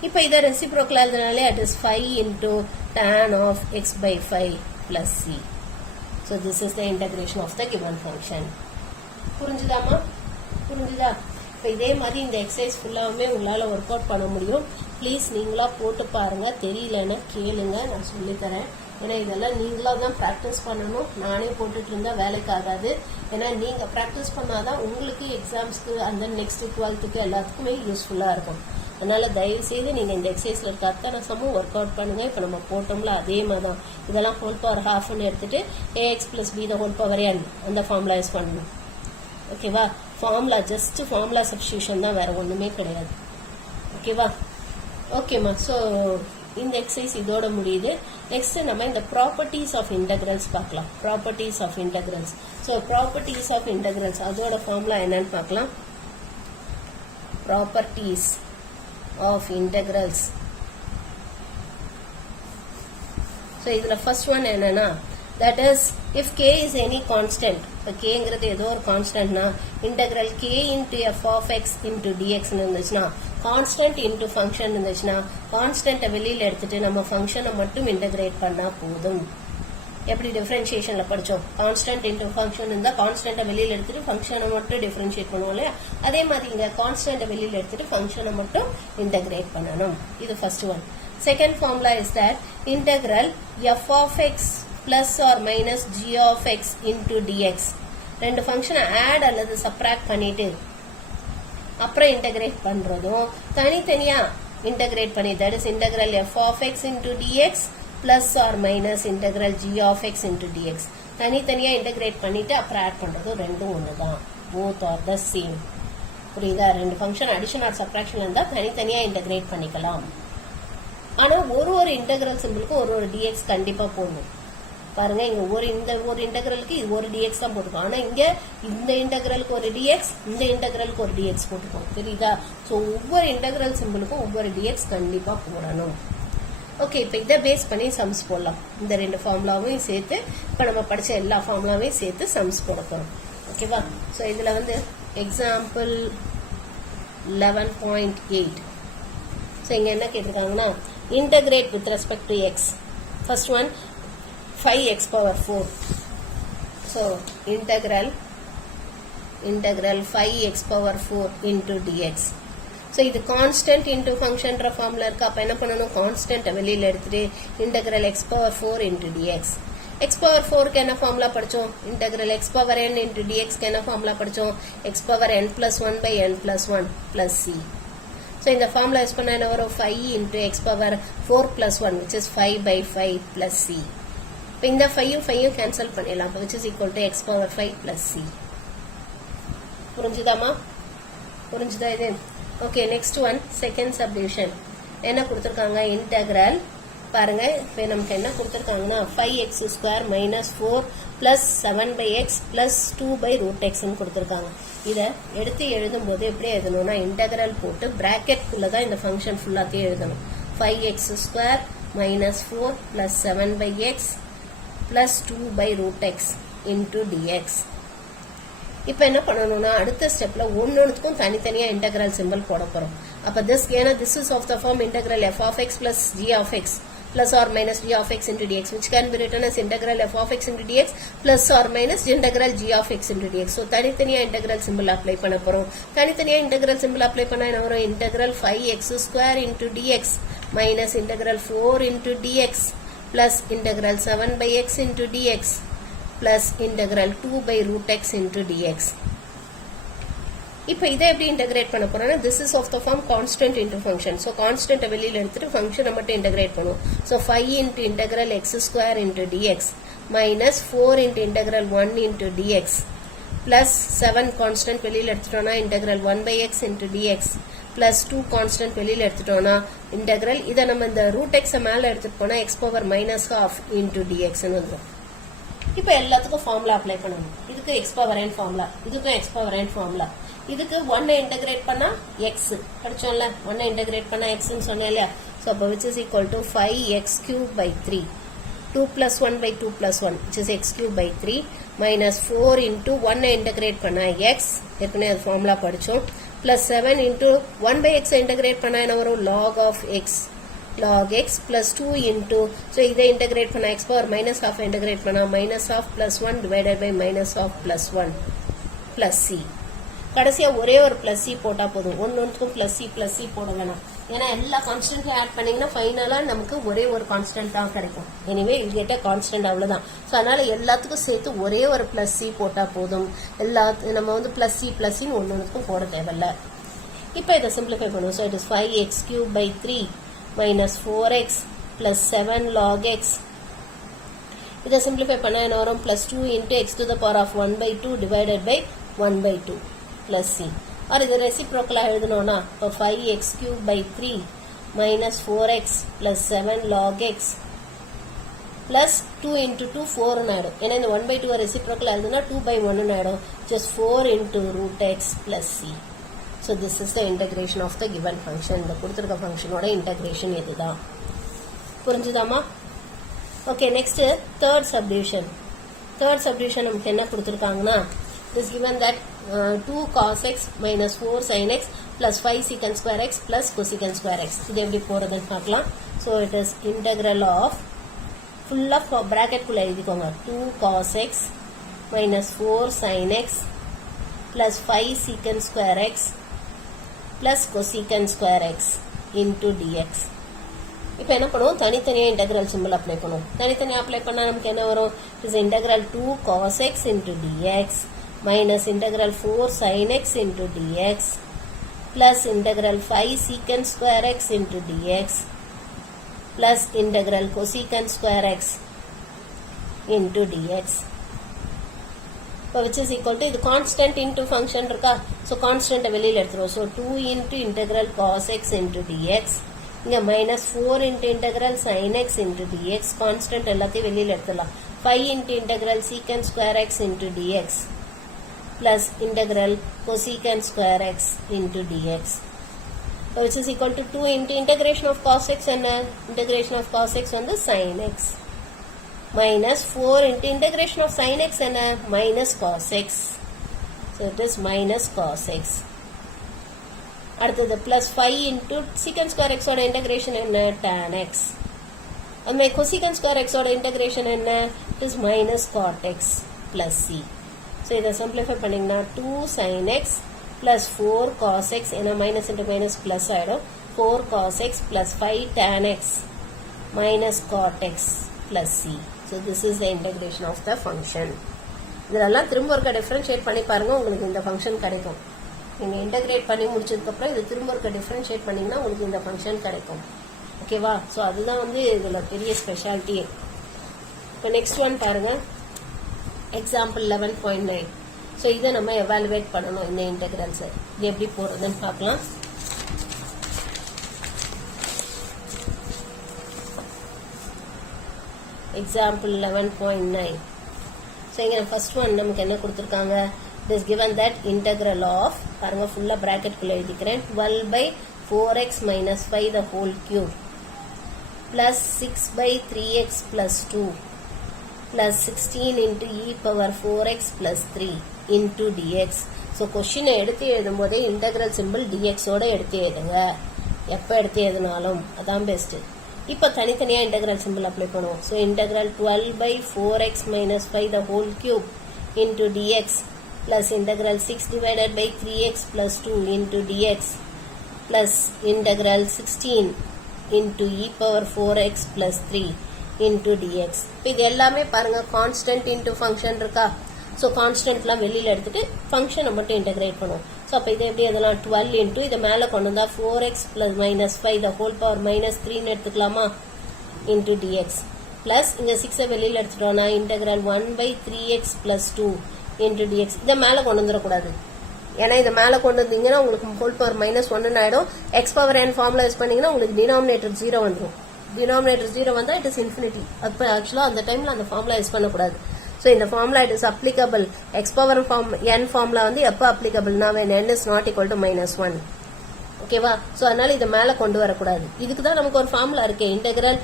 இப்போ இதை reciprocal எழுதுனாலே it is 5 into tan of x by 5 plus c. So this is the integration of the given function. புரிஞ்சுதாமா? புரிஞ்சுதா? இப்போ இதே மாதிரி இந்த எக்ஸசைஸ் ஃபுல்லாகவே உங்களால் ஒர்க் அவுட் பண்ண முடியும். ப்ளீஸ் நீங்களாக போட்டு பாருங்கள். தெரியலன்னா கேளுங்க, நான் சொல்லித்தரேன். ஏன்னா இதெல்லாம் நீங்களாக தான் ப்ராக்டிஸ் பண்ணணும். நானே போட்டுட்டு இருந்தால் வேலைக்கு ஆகாது. ஏன்னா நீங்கள் ப்ராக்டிஸ் பண்ணாதான் உங்களுக்கு எக்ஸாம்ஸ்க்கு அந்த நெக்ஸ்ட் 12th எல்லாத்துக்குமே யூஸ்ஃபுல்லாக இருக்கும். அதனால தயவு செய்து நீங்கள் இந்த எக்ஸசைஸில் இருக்க அத்தனை சமம் ஒர்க் அவுட் பண்ணுங்கள். இப்போ நம்ம போட்டோம்ல அதே மாதிரி தான், இதெல்லாம் ஹோல் பவர் ஹாஃப்னு எடுத்துட்டு ax + b the whole power n அந்த ஃபார்முலா யூஸ் பண்ணணும். ஓகேவா? ஃபார்முலா ஜஸ்ட் ஃபார்முலா சப்ஸ்டியூஷன் தான், வேற ஒன்றுமே கிடையாது. ஓகேவா? ஓகேம்மா. ஸோ இந்த எக்ஸசைஸ் இதோட முடியுது. நெக்ஸ்ட் நம்ம இந்த ப்ராப்பர்ட்டிஸ் ஆஃப் இன்டெக்ரல்ஸ் பார்க்கலாம். Properties of integrals. So properties of integrals அதோட ஃபார்முலா என்னன்னு பார்க்கலாம். Properties of integrals. ஸோ இதில் ஃபர்ஸ்ட் ஒன் என்னன்னா, that is if k is any constant, இப்போ கேங்கிறது ஏதோ ஒரு கான்ஸ்டன்ட்னா integral k into f of x into dx இருந்துச்சுன்னா, கான்ஸ்டன்ட் இன்டு ஃபங்க்ஷன் இருந்துச்சுன்னா கான்ஸ்டன்ட்டை வெளியில் எடுத்துட்டு நம்ம ஃபங்க்ஷனை மட்டும் இன்டெகிரேட் பண்ணா போதும். எப்படி டிஃபரன்ஷியேஷன்ல படிச்சோம், கான்ஸ்டன்ட் இன்டு ஃபங்க்ஷன் இருந்தால் கான்ஸ்டன்ட்டை வெளியில் எடுத்துட்டு ஃபங்க்ஷனை மட்டும் டிஃபரன்ஷியேட் பண்ணுவோம் இல்லையா, அதே மாதிரி இங்க கான்ஸ்டன்ட்டை வெளியில் எடுத்துட்டு ஃபங்க்ஷனை மட்டும் இன்டெகிரேட் பண்ணணும். இது first one. Second formula is that integral f of x plus or minus g of x into dx. ரெண்டு ஃபங்க்ஷனை ஆட் அல்லது சப்ராக்ட் பண்ணிட்டு அப்புறம் இன்டெகிரேட் பண்றதும் தனித்தனியா இன்டெகிரேட் பண்ணி, that is integral f of x into dx plus or minus integral g of x into dx. தனித்தனியா integrate பண்ணிட்டு அப்புறம் ஆட் பண்றதும் ரெண்டும் ஒண்ணுதான். both are the same. புரியுதா? ரெண்டு ஃபங்க்ஷன் அடிஷன் ஆர் சப்ராக்ஷன் இருந்தா தனித்தனியா இன்டெகிரேட் பண்ணிக்கலாம். ஆனா ஒரு இன்டெகிரல் சிம்பிளுக்கும் ஒரு dx கண்டிப்பா போடணும். பாருங்க, இங்க இந்த ஒரு இன்டெகிரலுக்கு இது ஒரு dx தான் போட்டுக்கோம். ஆனா இங்க இந்த இன்டெகிரலுக்கு ஒரு dx, இந்த இன்டெகிரலுக்கு ஒரு dx போட்டுக்கோம். தெரியுதா? சோ ஒவ்வொரு இன்டெகிரல் சிம்பிளுக்கும் ஒவ்வொரு dx கண்டிப்பா போடணும். ஓகே, இப்போ இதை பேஸ் பண்ணி சம்ஸ் போடலாம். இந்த ரெண்டு ஃபார்முலாவையும் சேர்த்து இப்போ நம்ம படிச்ச எல்லா ஃபார்முலாவையும் சேர்த்து சம்ஸ் போட போறோம். ஓகேவா? ஸோ இதுல வந்து எக்ஸாம்பிள் 11.8. ஸோ இங்க என்ன கேட்டிருக்காங்கன்னா, integrate with respect to x. First one 5x power 4. So integral 5x power 4 into dx. So இது constant into function formula இருக்கு. அப்ப என்ன பண்ணணும், constant வெளியில எடுத்துட்டு integral x power 4 into dx. x power 4 க்கு என்ன ஃபார்முலா படிச்சோம், integral x power n into dx க்கு என்ன ஃபார்முலா படிச்சோம், x power n plus 1 by n plus 1 plus c. So இந்த ஃபார்முலா யூஸ் பண்ணா என்ன வரும், 5 into x power 4 plus 1 which is 5 by 5 plus c. இப்போ இந்த 5 கேன்சல் பண்ணிடலாம், which is equal to x power 5 plus c. புரிஞ்சுதாமா? புரிஞ்சுதா இது? Okay, next one second subdivision. என்ன கொடுத்துருக்காங்க, இன்டெக்ரல் பாருங்க. இப்போ நமக்கு என்ன கொடுத்துருக்காங்கன்னா 5x² minus 4 plus 7 by x plus 2 by root x கொடுத்துருக்காங்க. இதை எடுத்து எழுதும் போது எப்படி எழுதணும்னா, இன்டெக்ரல் போட்டு பிராக்கெட் குள்ளதான் இந்த ஃபங்க்ஷன் ஃபுல்லாத்தையும் எழுதணும். 5x² minus 4 plus 7 by x plus 2 by root x into dx. இப்போ என்ன பண்ணணும்னா, அடுத்த ஸ்டெப்ல ஒன்னொன்னுக்கும் தனித்தனியா இன்டெக்ரல் சிம்பிள் போட போறோம். அப்ப this is of the form integral f of x plus g of x plus or minus g of x into dx, which can be written as integral f of x into dx plus or minus integral g of x into dx. So தனித்தனியா integral simple apply பண்ண போறோம். தனித்தனியா integral simple apply பண்ணா என்ன வரும், integral 5x² into dx minus integral 4 into dx plus integral 7 by x into dx plus integral 2 by root x into dx. இப்போ இதை எப்படி இன்டெகிரேட் பண்ண போறோம்னா, this is of the form constant into function. So constant வெளியில எடுத்துட்டு ஃபங்க்ஷனை மட்டும் integrate பண்ணுவோம். So 5 into integral x² into dx minus 4 into integral 1 into dx plus 7 constant வெளியில எடுத்துட்டோம்னா integral 1 by x into dx plus 2 constant வெளியில எடுத்துட்டோம்னா integral, இதை நம்ம இந்த root x மேல எடுத்துட்டு போனா x power minus half into dx ன்னு வந்துரும். இப்போ எல்லாத்துக்கும் ஃபார்முலா அப்ளை பண்ணணும். இதுக்கு x power n ஃபார்முலா, இதுக்கும் x power n ஃபார்முலா. இதுக்கு 1 இன்டெகிரேட் பண்ணா x படிச்சோம்ல, 1 இன்டெகிரேட் பண்ணா x ன்னு சொன்னேன் இல்லையா. சோ அப்ப which is equal to 5x³ by 3, 2 plus 1 by 2 plus 1 which is x³ by 3 minus 4 into 1 integrate பண்ணா x, ஏற்கனவே அது ஃபார்முலா படிச்சோம், plus 7 into 1 by x integrate பண்ணா என்ன வரும், log of x, log x plus 2 into, so இதை integrate பண்ணா x power minus half integrate பண்ணா minus half plus 1 divided by minus half plus 1 plus c. கடைசியா ஒரே ஒரு பிளஸ் சி போட்டா போதும், ஒன்னுக்கும் பிளஸ் சி போட வேணாம். ஏன்னா எல்லா கான்ஸ்டன்ட்டையும் ஆட் பண்ணீங்கன்னா ஃபைனலா நமக்கு ஒரே ஒரு கான்ஸ்டன்ட் தான் கிடைக்கும். Anyway you get a constant, அவ்வளவுதான். ஸோ அதனால எல்லாத்துக்கும் சேர்த்து ஒரே ஒரு பிளஸ் சி போட்டா போதும். நம்ம வந்து பிளஸ் சின்னு ஒன்னுக்கும் போட தேவையில்ல. இப்போ இதை சிம்பிளிஃபை பண்ணுவோம். So it is 5x cube by 3 minus 4x plus 7 log x. இதை சிம்பிளிஃபை பண்ண என்ன வரும்? plus 2 into x to the power of 1 by 2 divided by 1 by 2 plus c. R இது ரெசிப்ரோக்கலாக எழுதணும்னா இப்போ 5x cube by 3 minus 4x plus 7 log x plus 2 into 2 4 ஆயிடும். ஏன்னா இந்த 1 by 2 ரெசிப்ரோக்கலாக எழுதுனா 2 by 1 ஆயிடும். just 4 into root x plus c. So this is the integration of the given function. இந்த கொடுத்திருக்க ஃபங்க்ஷனோட இன்டகிரேஷன் இதுதான். புரிஞ்சுதாமா? Okay, next third subdivision. Third subdivision நமக்கு என்ன கொடுத்துருக்காங்கன்னா, it is given that 2 cos x minus 4 sin x plus 5 secant square x plus cosecant square x. இது எப்படி போறதுன்னு பார்க்கலாம். So it is integral of full of bracket குள்ள எழுதிக்கோங்க. 2 cos x minus 4 sin x plus 5 secant square x plus cosecant square x into dx. இப்போ என்ன பண்ணுவோம்? தனித்தனியாக இன்டெக்ரல் சிம்பிள் அப்ளை பண்ணுவோம். தனித்தனியாக அப்ளை பண்ணால் நமக்கு என்ன வரும்? It is integral 2 cos x into dx minus integral 4 sin x into dx plus integral 5 secant square x into dx plus integral cosecant square x into dx. which is equal to இது constant into function இருக்கா? so constant வெளியில் எடுத்துருவோம். so 2 into integral cos x into dx இங்க minus 4 into integral sin x into dx constant எல்லாத்தையும் வெளியில் எடுத்துடலாம். 5 into integral secant square x into dx plus integral cosecant square x into dx, which is equal to 2 into integration of cos x and integration of cos x on the sin x minus 4 into integration of sin x and minus cos x. So it is minus cos x. அடுத்தது plus 5 into secant square x ஓட integration என்ன? tan x. அந்த cosecant square x ஓட integration என்ன? it is minus cot x plus c. So இதை simplify பண்ணிங்கன்னா 2 sin x plus 4 cos x, ஏன்னா minus into minus plus ஆயிடும். 4 cos x plus 5 tan x minus cot x plus c. So this is the integration of the function. இதெல்லாம் திரும்ப ஒருக்க differentiate பண்ணி பாருங்க, உங்களுக்கு இந்த ஃபங்க்ஷன் கிடைக்கும். நீங்கள் இன்டகிரேட் பண்ணி முடிச்சதுக்கப்புறம் இது திரும்ப ஒருக்க டிஃபரன்ஷியேட் பண்ணிங்கன்னா உங்களுக்கு இந்த ஃபங்க்ஷன் கிடைக்கும். ஓகேவா? ஸோ அதுதான் வந்து இதில் பெரிய ஸ்பெஷாலிட்டியே. இப்போ நெக்ஸ்ட் ஒன் பாருங்க, எக்ஸாம்பிள் 11.9. ஸோ இதை நம்ம எவாலுவேட் பண்ணணும். இந்த இன்டெக்ரல்ஸை இது எப்படி போகிறதுன்னு பார்க்கலாம். எக்ஸாம்பிள் 11.9. ஸோ இங்கே ஃபர்ஸ்ட் ஒன் நமக்கு என்ன கொடுத்துருக்காங்க? it is given that integral of பாருங்க ஃபுல்லாக ப்ராக்கெட்குள்ளே எழுதிக்கிறேன். 12 by 4x minus 5 the whole cube plus 6 by 3x plus 2 plus 16 into e power 4x plus 3 into dx. So கொஷினை எடுத்து எழுதும் போதே இன்டெக்ரல் சிம்பிள் dx ஓட எடுத்து எழுதுங்க. எப்போ எடுத்து எழுதினாலும் அதான் பெஸ்ட்டு. இப்போ தனித்தனியாக இன்டெக்ரல் சிம்பிள் அப்ளை பண்ணுவோம். So integral 12 by 4x minus 5 the whole cube into dx plus integral 6 divided by 3x plus 2 into dx plus integral 16 into e power 4x plus 3 into dx. இது எல்லாமே பாருங்க constant into function இருக்கா? So கான்ஸ்டன்ட்லாம் வெளியில் எடுத்துட்டு ஃபங்க்ஷனை மட்டும் integrate பண்ணுவோம். So அப்போ இது எப்படி அதெல்லாம் 12 இன்ட்டு இதை மேலே கொண்டு வந்தால் 4x plus minus 5 the whole power minus 3ன்னு எடுத்துக்கலாமா? into dx ப்ளஸ் இங்கே 6 வெளியில் எடுத்துட்டோம்னா integral 1 by 3x plus 2 into dx. இதை மேலே கொண்டு வந்துடக்கூடாது, ஏன்னா இதை மேலே கொண்டு வந்தீங்கன்னா உங்களுக்கு ஹோல் பவர் மைனஸ் 1 ஆகிடும். X power n formula use பண்ணிங்கன்னா உங்களுக்கு டினாமினேட்டர் 0 வந்துடும். டினாமினேட்டர் 0 வந்தால் இட் இஸ் இன்ஃபினிட்டி. அப்போ ஆக்சுவலாக அந்த டைமில் அந்த ஃபார்முலா யூஸ் பண்ணக்கூடாது. ஸோ இந்த formula it is applicable. X power n formula வந்து எப்போ அப்ளிகபிள்னா when n is not equal to -1. ஓகேவா? ஸோ அதனால இதை மேலே கொண்டு வரக்கூடாது. இதுக்கு தான் நமக்கு ஒரு ஃபார்முலா இருக்கு, integral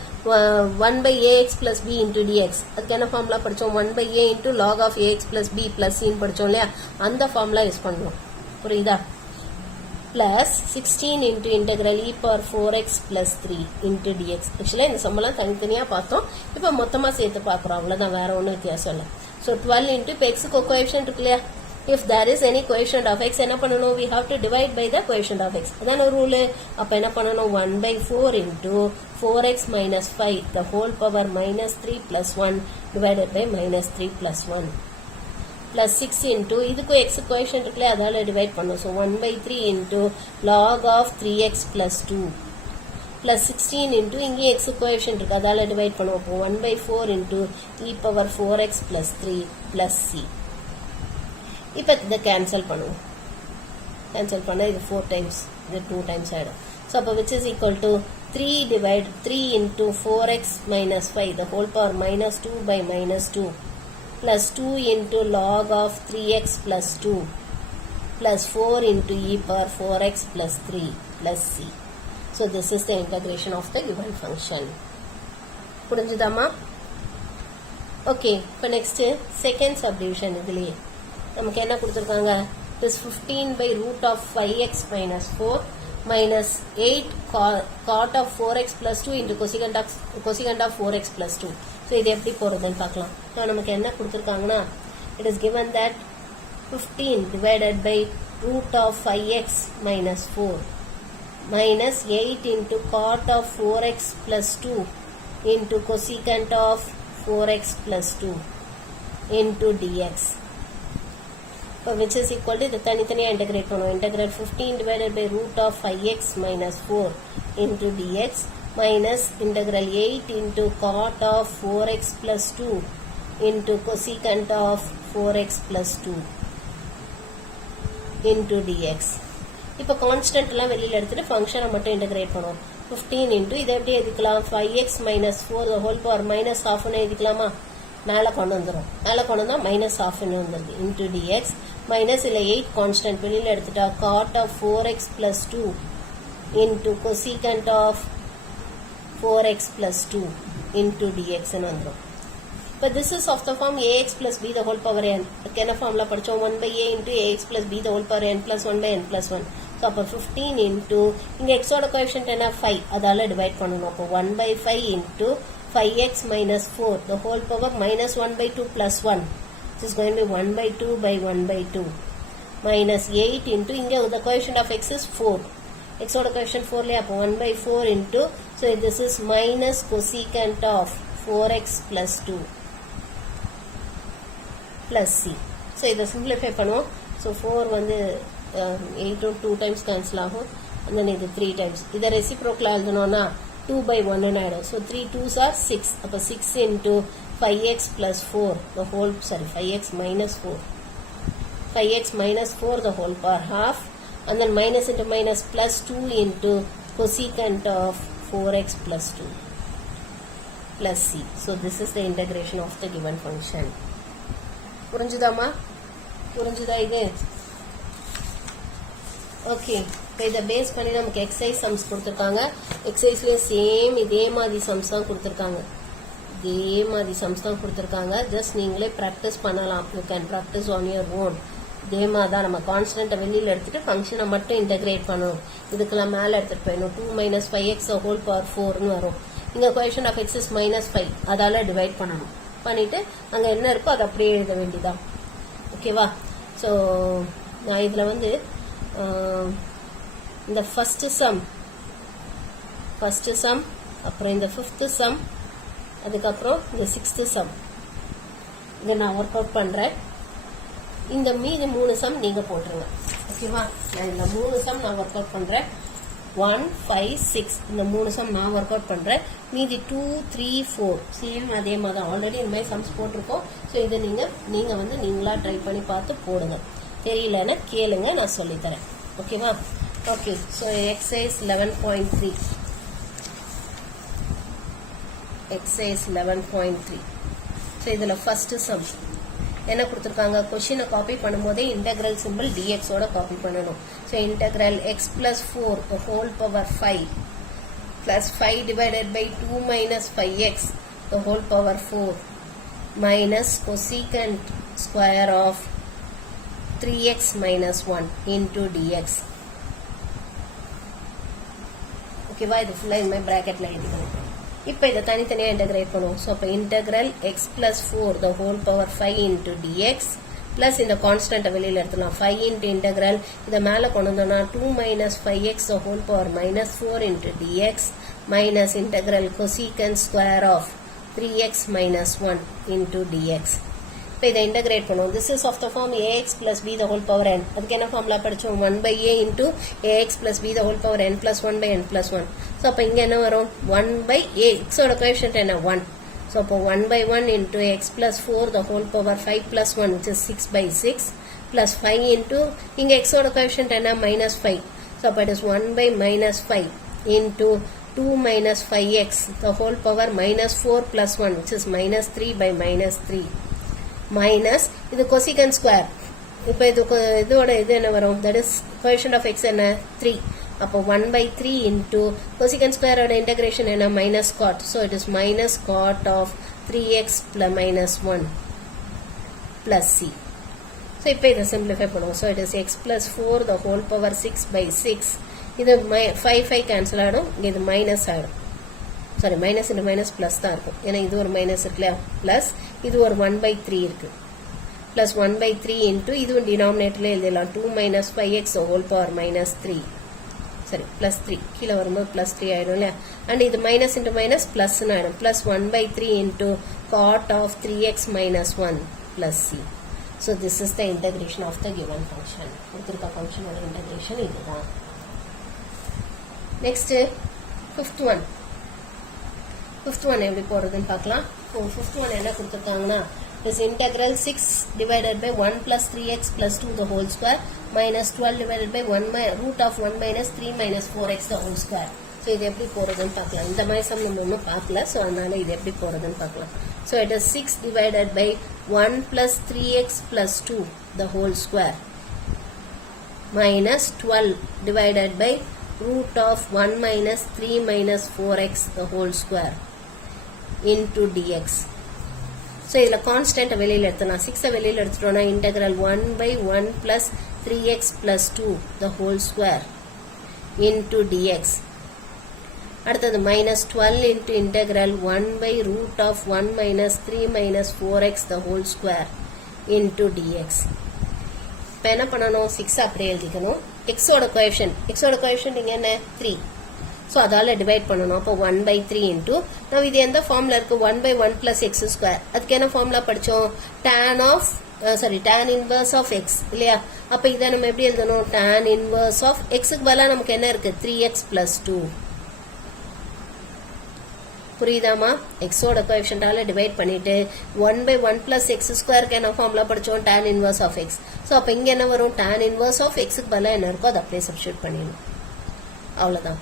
1 by ax plus b into dx. அதுக்கு என்ன ஃபார்முலா படித்தோம்? 1 by a into log of ax plus b plus cன்னு படித்தோம் இல்லையா? அந்த ஃபார்முலா யூஸ் பண்ணுவோம். புரியுதா? plus 16 into integral e power 4x plus 3 into dx. ஆக்சுவலாக இந்த சம்பளம் தனித்தனியாக பார்த்தோம், இப்போ மொத்தமாக சேர்த்து பார்க்குறோம், அவ்வளோதான், வேற ஒன்றும் வித்தியாசம் இல்லை. ஸோ 12 into இப்போ எக்ஸுக்கு கோஎஃபிஷியன்ட் இருக்கு இல்லையா? if there is any coefficient of x என்ன பண்ணணும்? we have to divide by the coefficient of x. அதான் ஒரு ரூல். அப்போ என்ன பண்ணணும்? 1 by 4 into 4x minus 5 the whole power minus 3 plus 1 divided by minus 3 plus 1 plus 6 into இதுக்கு x coefficient இருக்குல்ல அதால divide பண்ணும். So 1 by 3 into log of 3x plus 2 plus 16 into இங்கே x coefficient இருக்கு அதால divide பண்ணும். அப்போ 1 by 4 into e power 4x plus 3 plus c. இப்போ இதை cancel பண்ணும். cancel பண்ணா இது 4 times இது 2 times ஆயிடும். So அப்போ which is equal to 3 divide 3 into 4x minus 5 the whole power minus 2 by minus 2 plus 2 into log of 3x plus 2 plus 4 into e power 4x plus 3 plus c. So this is the integration of the given function. புரிஞ்சுதாமா? Okay, இப்போ next second subdivision இதுலயே நமக்கு என்ன கொடுத்திருக்காங்க? This 15 by root of 5x minus 4 minus 8 cot of 4x plus 2 into cosecant of 4x plus 2. So இது எப்படி போறதுன்னு பார்க்கலாம். நமக்கு என்ன கொடுத்திருக்காங்கன்னா it is given that 15 divided by root of 5x minus 4 minus 8 into cot of 4x plus 2 into cosecant of 4x plus 2 into dx. Which is equal to இது தனித்தனியா integrate பண்ணுவோம். Integrate 15 divided by root of 5x minus 4 into dx minus integral 8 into cot of 4x plus 2 into cosecant of 4x plus 2 into dx. இப்போ constant எல்லாம் வெளியில எடுத்துட்டு ஃபங்க்ஷனை மட்டும் integrate பண்ணுவோம். 15 into இதை எப்படி எழுதிக்கலாம்? 5x minus 4 the whole power minus half ன்னு எழுதிக்கலாமா? மேலே கொண்டு வந்துடும். மேலே கொண்டு வந்தால் மைனஸ் ஆஃப்னு வந்துடுது இன்டூ டிஎக்ஸ் மைனஸ் இல்லை 8 கான்ஸ்டன்ட் வெளியில் எடுத்துட்டா cot of 4x plus 2 into cosecant of 4x plus 2 into டிஎக்ஸ்ன்னு வந்துடும். இப்போ this is of the form ax plus b the whole power n. என்ன ஃபார்மில் படித்தோம்? 1 by a into ax plus b the whole power n plus 1 by n plus 1. So அப்போ 15 into இங்கே எக்ஸோட coefficient என்ன? 5 அதால் டிவைட் பண்ணணும். அப்போ 1 by 5 into 5x minus 4 the whole power minus 1 by 2 plus 1 this is going to be 1 by 2 by 1 by 2 minus 8 into inga the coefficient of x is 4 x oda coefficient 4 liya appo 1 by 4 into so this is minus cosecant of 4x plus 2 plus c. So idu simplify பண்ணுவோம். So 4 வந்து 8 2 times cancel ஆகும் and then இது 3 times இதை reciprocal எழுதணும்னா 2 by 1 and add. So 3 2s are 6. அப்போ 6 into 5x plus 4 the whole 5x minus 4. 5x minus 4 the whole power half and then minus into minus plus 2 into cosecant of 4x plus 2 plus c. So this is the integration of the given function. புரிஞ்சுதாமா? புரிஞ்சுதா இது? Okay. இப்போ இதை base பண்ணி நமக்கு exercise sums கொடுத்துருக்காங்க. எக்ஸசைஸ்லேயே same இதே மாதிரி sums தான் கொடுத்துருக்காங்க. ஜஸ்ட் நீங்களே ப்ராக்டிஸ் பண்ணலாம். You can practice on your own. இதே மாதிரி தான் நம்ம கான்ஸ்டன்ட்டை வெளியில் எடுத்துட்டு ஃபங்க்ஷனை மட்டும் இன்டகிரேட் பண்ணணும். இதுக்கெல்லாம் மேலே எடுத்துகிட்டு போயிடணும். 2 minus 5x whole power 4ன்னு வரும். இங்கே கோஎஃபிஷியன்ட் ஆஃப் எக்ஸ் இஸ் -5 அதால் டிவைட் பண்ணணும். பண்ணிவிட்டு அங்கே என்ன இருக்கோ அதை அப்படியே எழுத வேண்டியதான். ஓகேவா? ஸோ நான் இதில் வந்து இந்த ஃபர்ஸ்ட் சம் அப்புறம் இந்த ஃபிஃப்த் சம் அதுக்கப்புறம் இந்த 6th சம் இதை நான் ஒர்க் அவுட் பண்ணுறேன். இந்த மீதி 3 சம் நீங்கள் போட்டுருங்க. ஓகேவா? நான் இந்த 3 சம் நான் ஒர்க் அவுட் பண்ணுறேன். 1 5 6 இந்த 3 சம் நான் ஒர்க் அவுட் பண்ணுறேன். மீதி 2 3 4 சேம் அதே மாதிரி தான். ஆல்ரெடி இந்த மாதிரி சம்ஸ் போட்டிருக்கோம். ஸோ இதை நீங்கள் வந்து நீங்களாக ட்ரை பண்ணி பார்த்து போடுங்க. தெரியலன்னா கேளுங்க, நான் சொல்லித்தரேன். ஓகேவா? ஓகே. ஸோ எக்ஸசைஸ் 11.3 ஸோ இதில் ஃபஸ்ட்டு சம் என்ன கொடுத்துருக்காங்க? கொஷினை காப்பி பண்ணும்போதே இன்டெக்ரல் சிம்பிள் டிஎக்ஸோட காப்பி பண்ணணும். So integral X plus 4 the whole power 5 plus 5 divided by 2 minus 5x the whole power 4 minus cosecant square of 3x minus 1 into dx. ஓகேவா? இது ஃபுல்லாக இந்த மாதிரி ப்ராக்கெட்டில் எழுதிக்கணும். இப்போ இதை தனித்தனியாக இன்டகிரேட் பண்ணுவோம். ஸோ அப்போ integral X plus 4 the whole power 5 into dx plus இந்த கான்ஸ்டன்ட்டை வெளியில் எடுத்துலாம் 5 into இன்டெக்ரல் இதை மேலே கொண்டு வந்தோம்னா 2 minus 5x the whole power minus 4 into dx minus integral cosecant square of 3x minus 1 into dx. இப்போ இதை இன்டகிரேட் பண்ணுவோம். This is of the form ax plus b the whole power n. அதுக்கு என்ன formula படித்தோம்? 1/a into ax plus b the whole power n plus 1/n plus 1. So அப்போ இங்கே என்ன வரும்? 1/a. xோட கோஎஃபிஷியன்ட் என்ன? 1. ஸோ அப்போ 1/1 into x plus 4 the whole power 5 plus 1 which is 6/6 plus 5 into இங்கே xோட கோஎஃபிஷியன்ட் என்ன? -5. ஸோ அப்போ it is 1/-5 into 2 minus 5x the whole power -4 plus 1 which is -3/-3 minus இது cosecant square. இப்போ இதோட இது என்ன வரும்? that is coefficient of x என்ன? 3. அப்போ 1/3 into cosecant square ஓட integration என்ன? minus cot. So it is minus cot of 3x plus -1 plus c. So இப்போ இதை simplify பண்ணுவோம். So it is x plus 4 the whole power 6/6. இது 5 cancel ஆகிடும். இங்கே இது மைனஸ் ஆகிடும். Sorry, minus into minus plus தான் இருக்கும். ஏன்னா இது ஒரு மைனஸ் இருக்கு இல்லையா? ப்ளஸ் இது ஒரு 1/3 இருக்கு. ப்ளஸ் 1/3 இன்ட்டு இதுவும் டினாமினேட்டர்லேயே எழுதலாம். 2 minus 5x ஹோல் பவர் -3. சரி, ப்ளஸ் 3 கீழே வரும்போது ப்ளஸ் 3 ஆகிடும் இல்லையா? அண்ட் இது மைனஸ் into மைனஸ் ப்ளஸ்ன்னு ஆகிடும். Plus 1/3 into cot of 3x - 1 plus c. So this is the integration of the given function. கொடுத்துருக்க ஃபங்க்ஷனோட இன்டகிரேஷன் இதுதான். Next, fifth one எப்படி போடுறதுன்னு பார்க்கலாம். fifth one என்ன கொடுத்துருக்காங்கன்னா, is integral 6 divided by 1 plus 3x plus 2 the whole square minus 12 divided by root of 1 minus 3 minus 4x the whole square. So இது எப்படி போடுறதுன்னு பார்க்கலாம். இந்த மாதிரி சம் நம்ம இன்னும் பார்க்கல. ஸோ அதனால இது எப்படி போடுறதுன்னு பார்க்கலாம். So it is 6 divided by 1 plus 3x plus 2 the whole square minus 12 divided by root of 1 minus 3 minus 4x the whole square into dx. So இதில் கான்ஸ்டன்ட் வெளியில் எடுத்துலாம். 6 வெளியில் எடுத்துட்டோம்னா integral 1/1 plus 3x plus 2 the whole square into dx. அடுத்தது minus 12 into integral 1/root of 1 minus 3 minus 4x the whole square into dx. இப்போ என்ன பண்ணணும்? 6 அப்படியே எழுதிக்கணும். எக்ஸோட கோஎஃபிஷியன்ட் இங்கே என்ன? 3. ஸோ அதால் டிவைட் பண்ணணும். அப்போ 1/3 இன்ட்டு நம்ம இது எந்த ஃபார்மில் இருக்குது? 1/1 plus x square. அதுக்கு என்ன ஃபார்முலா படித்தோம்? tan inverse of x இல்லையா? அப்போ இதை நம்ம எப்படி எழுதணும்? tan inverse of xக்கு பதிலாக நமக்கு என்ன இருக்குது? 3x plus 2. புரியுதாமா? எக்ஸோட கோஎஃபிஷியன்டால டிவைட் பண்ணிட்டு 1/1 plus x ஸ்கொயருக்கு என்ன ஃபார்முலா படித்தோம்? tan inverse of x. So அப்போ இங்கே என்ன வரும்? tan inverse of xக்கு பதிலாக என்ன இருக்கோ அதை அப்படியே சப்ஸ்டியூட் பண்ணிடணும். அவ்வளோதான்.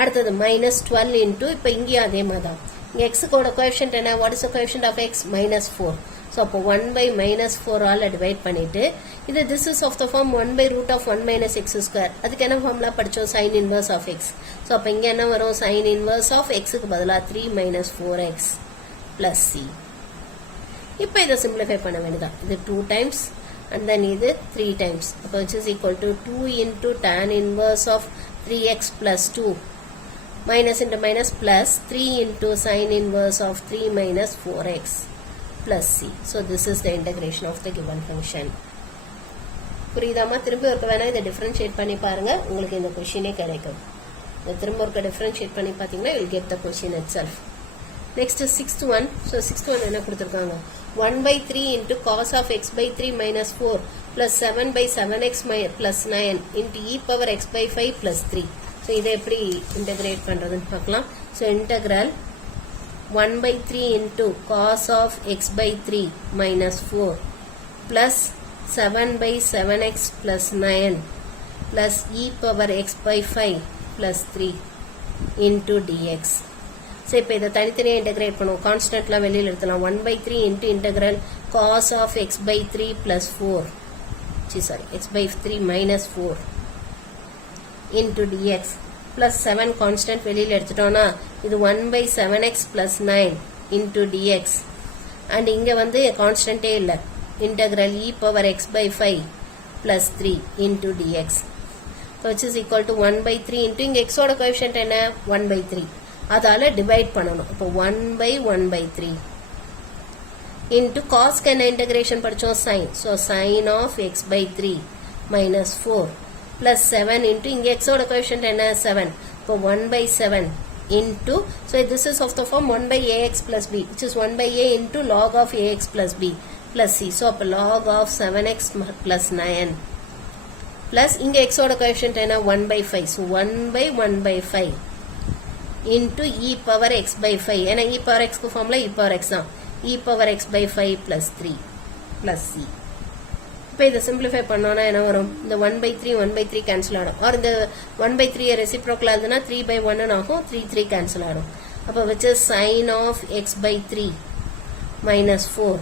அடுத்தது -12 இன்ட்டு இப்போ இங்கேயும் அதே மாதிரி தான். இங்கே எக்ஸுக்கோட கோஎஃபிஷியன்ட் என்ன? What is the coefficient of x? -4. So அப்போ 1/-4 ஆல் டிவைட் பண்ணிட்டு இது this is of the form 1/root of 1 minus x square. அதுக்கு என்ன ஃபார்முலா படித்தோம்? sin inverse of x. So அப்போ இங்கே என்ன வரும்? sin inverse of xக்கு பதிலாக 3 minus 4x plus c. இப்போ இதை சிம்பிளிஃபை பண்ண வேண்டியதான். இது 2 times and then இது 3 times. அப்போ which is equal to 2 into tan inverse of 3x plus 2 minus into minus plus 3 into sin inverse of 3 minus 4x plus c. So this is the integration of the given function. புரியுதாமா? திரும்ப ஒருக்க வேணா இதை differentiate பண்ணி பாருங்க, உங்களுக்கு இந்த கொஸ்டினே கிடைக்கும். திரும்ப ஒருக்க டிஃபரன்ஷியேட் பண்ணி பார்த்தீங்கன்னா you'll get the question itself. Next is 6th one. So 6th one என்ன கொடுத்துருக்காங்க? 1/3 into cos of x/3 minus 4 plus 7/7x plus 9 into e power x/5 plus 3. So இதை எப்படி இன்டகிரேட் பண்ணுறதுன்னு பார்க்கலாம். So integral 1/3 into cos of x/3 minus 4 plus 7/7x plus 9 plus e power x/5 plus 3 into dx. So இப்போ இதை தனித்தனியாக integrate பண்ணுவோம். கான்ஸ்டன்ட்லாம் வெளியில் எடுத்துலாம். 1/3 into integral cos of x/3 plus 4 x/3 minus 4 into dx plus 7 constant வெளியில் எடுத்துட்டோம்னா இது 1/7x plus 9 into dx and இங்க வந்து கான்ஸ்டன்டே இல்லை. integral e power x/5 plus 3 into dx which is equal to 1/3 into இங்க x ஓட கோஎஃபிஷியன்ட் என்ன? 1/3. அதால டிவைட் பண்ணணும். இப்போ 1/1/3 into cos என்ன இன்டகிரேஷன் படிச்சோம்? sin. so sin of x/3 minus 4 plus 7 into இங்க x ஓட கோஎஃபிஷியன்ட் என்ன? 7. இப்போ 1/7 into, so this is of the form 1/ax plus b, which is 1/a into log of ax plus b plus c. So அப்போ log of 7x plus 9 plus இங்க x ஓட coefficient என்ன 1 by 5. So 1 by 1 by 5 into e power x by 5. ஏன்னா e power x க்கு formula e power x தான். e power x by 5 plus 3 plus c. இப்போ இதை simplify பண்ணோம்னா என்ன வரும்? இந்த 1 by 3 1 by 3 cancel ஆடும். or இந்த 1 by 3 reciprocal ஆகுதுன்னா 3 by 1 ஆகும். 3 3 cancel ஆடும். அப்போ which is sin of x by 3 minus 4.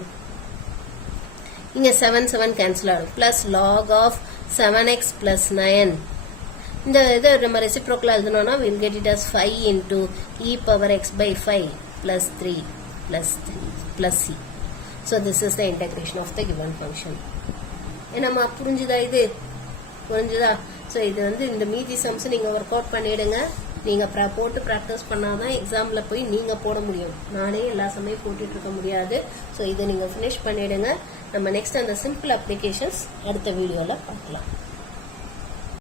இங்க 7 7 cancel ஆடும். plus log of 7x plus 9. இந்த இது நம்ம reciprocal எழுதணும்னா we'll get it as 5 into e power x by 5 plus 3 plus 3 plus c. So this is the integration of the given function. என்னம்மா புரிஞ்சுதா இது? புரிஞ்சுதா? ஸோ இது வந்து இந்த மீதி சம்ஸ் நீங்கள் ஒர்க் அவுட் பண்ணிடுங்க. நீங்கள் போட்டு ப்ராக்டிஸ் பண்ணாதான் எக்ஸாமில் போய் நீங்கள் போட முடியும். நானே எல்லா சமயம் போட்டுட்டு இருக்க முடியாது. ஸோ இதை நீங்கள் ஃபினிஷ் பண்ணிடுங்க. நம்ம நெக்ஸ்ட் அந்த சிம்பிள் அப்ளிகேஷன்ஸ் அடுத்த வீடியோவில் பார்க்கலாம்.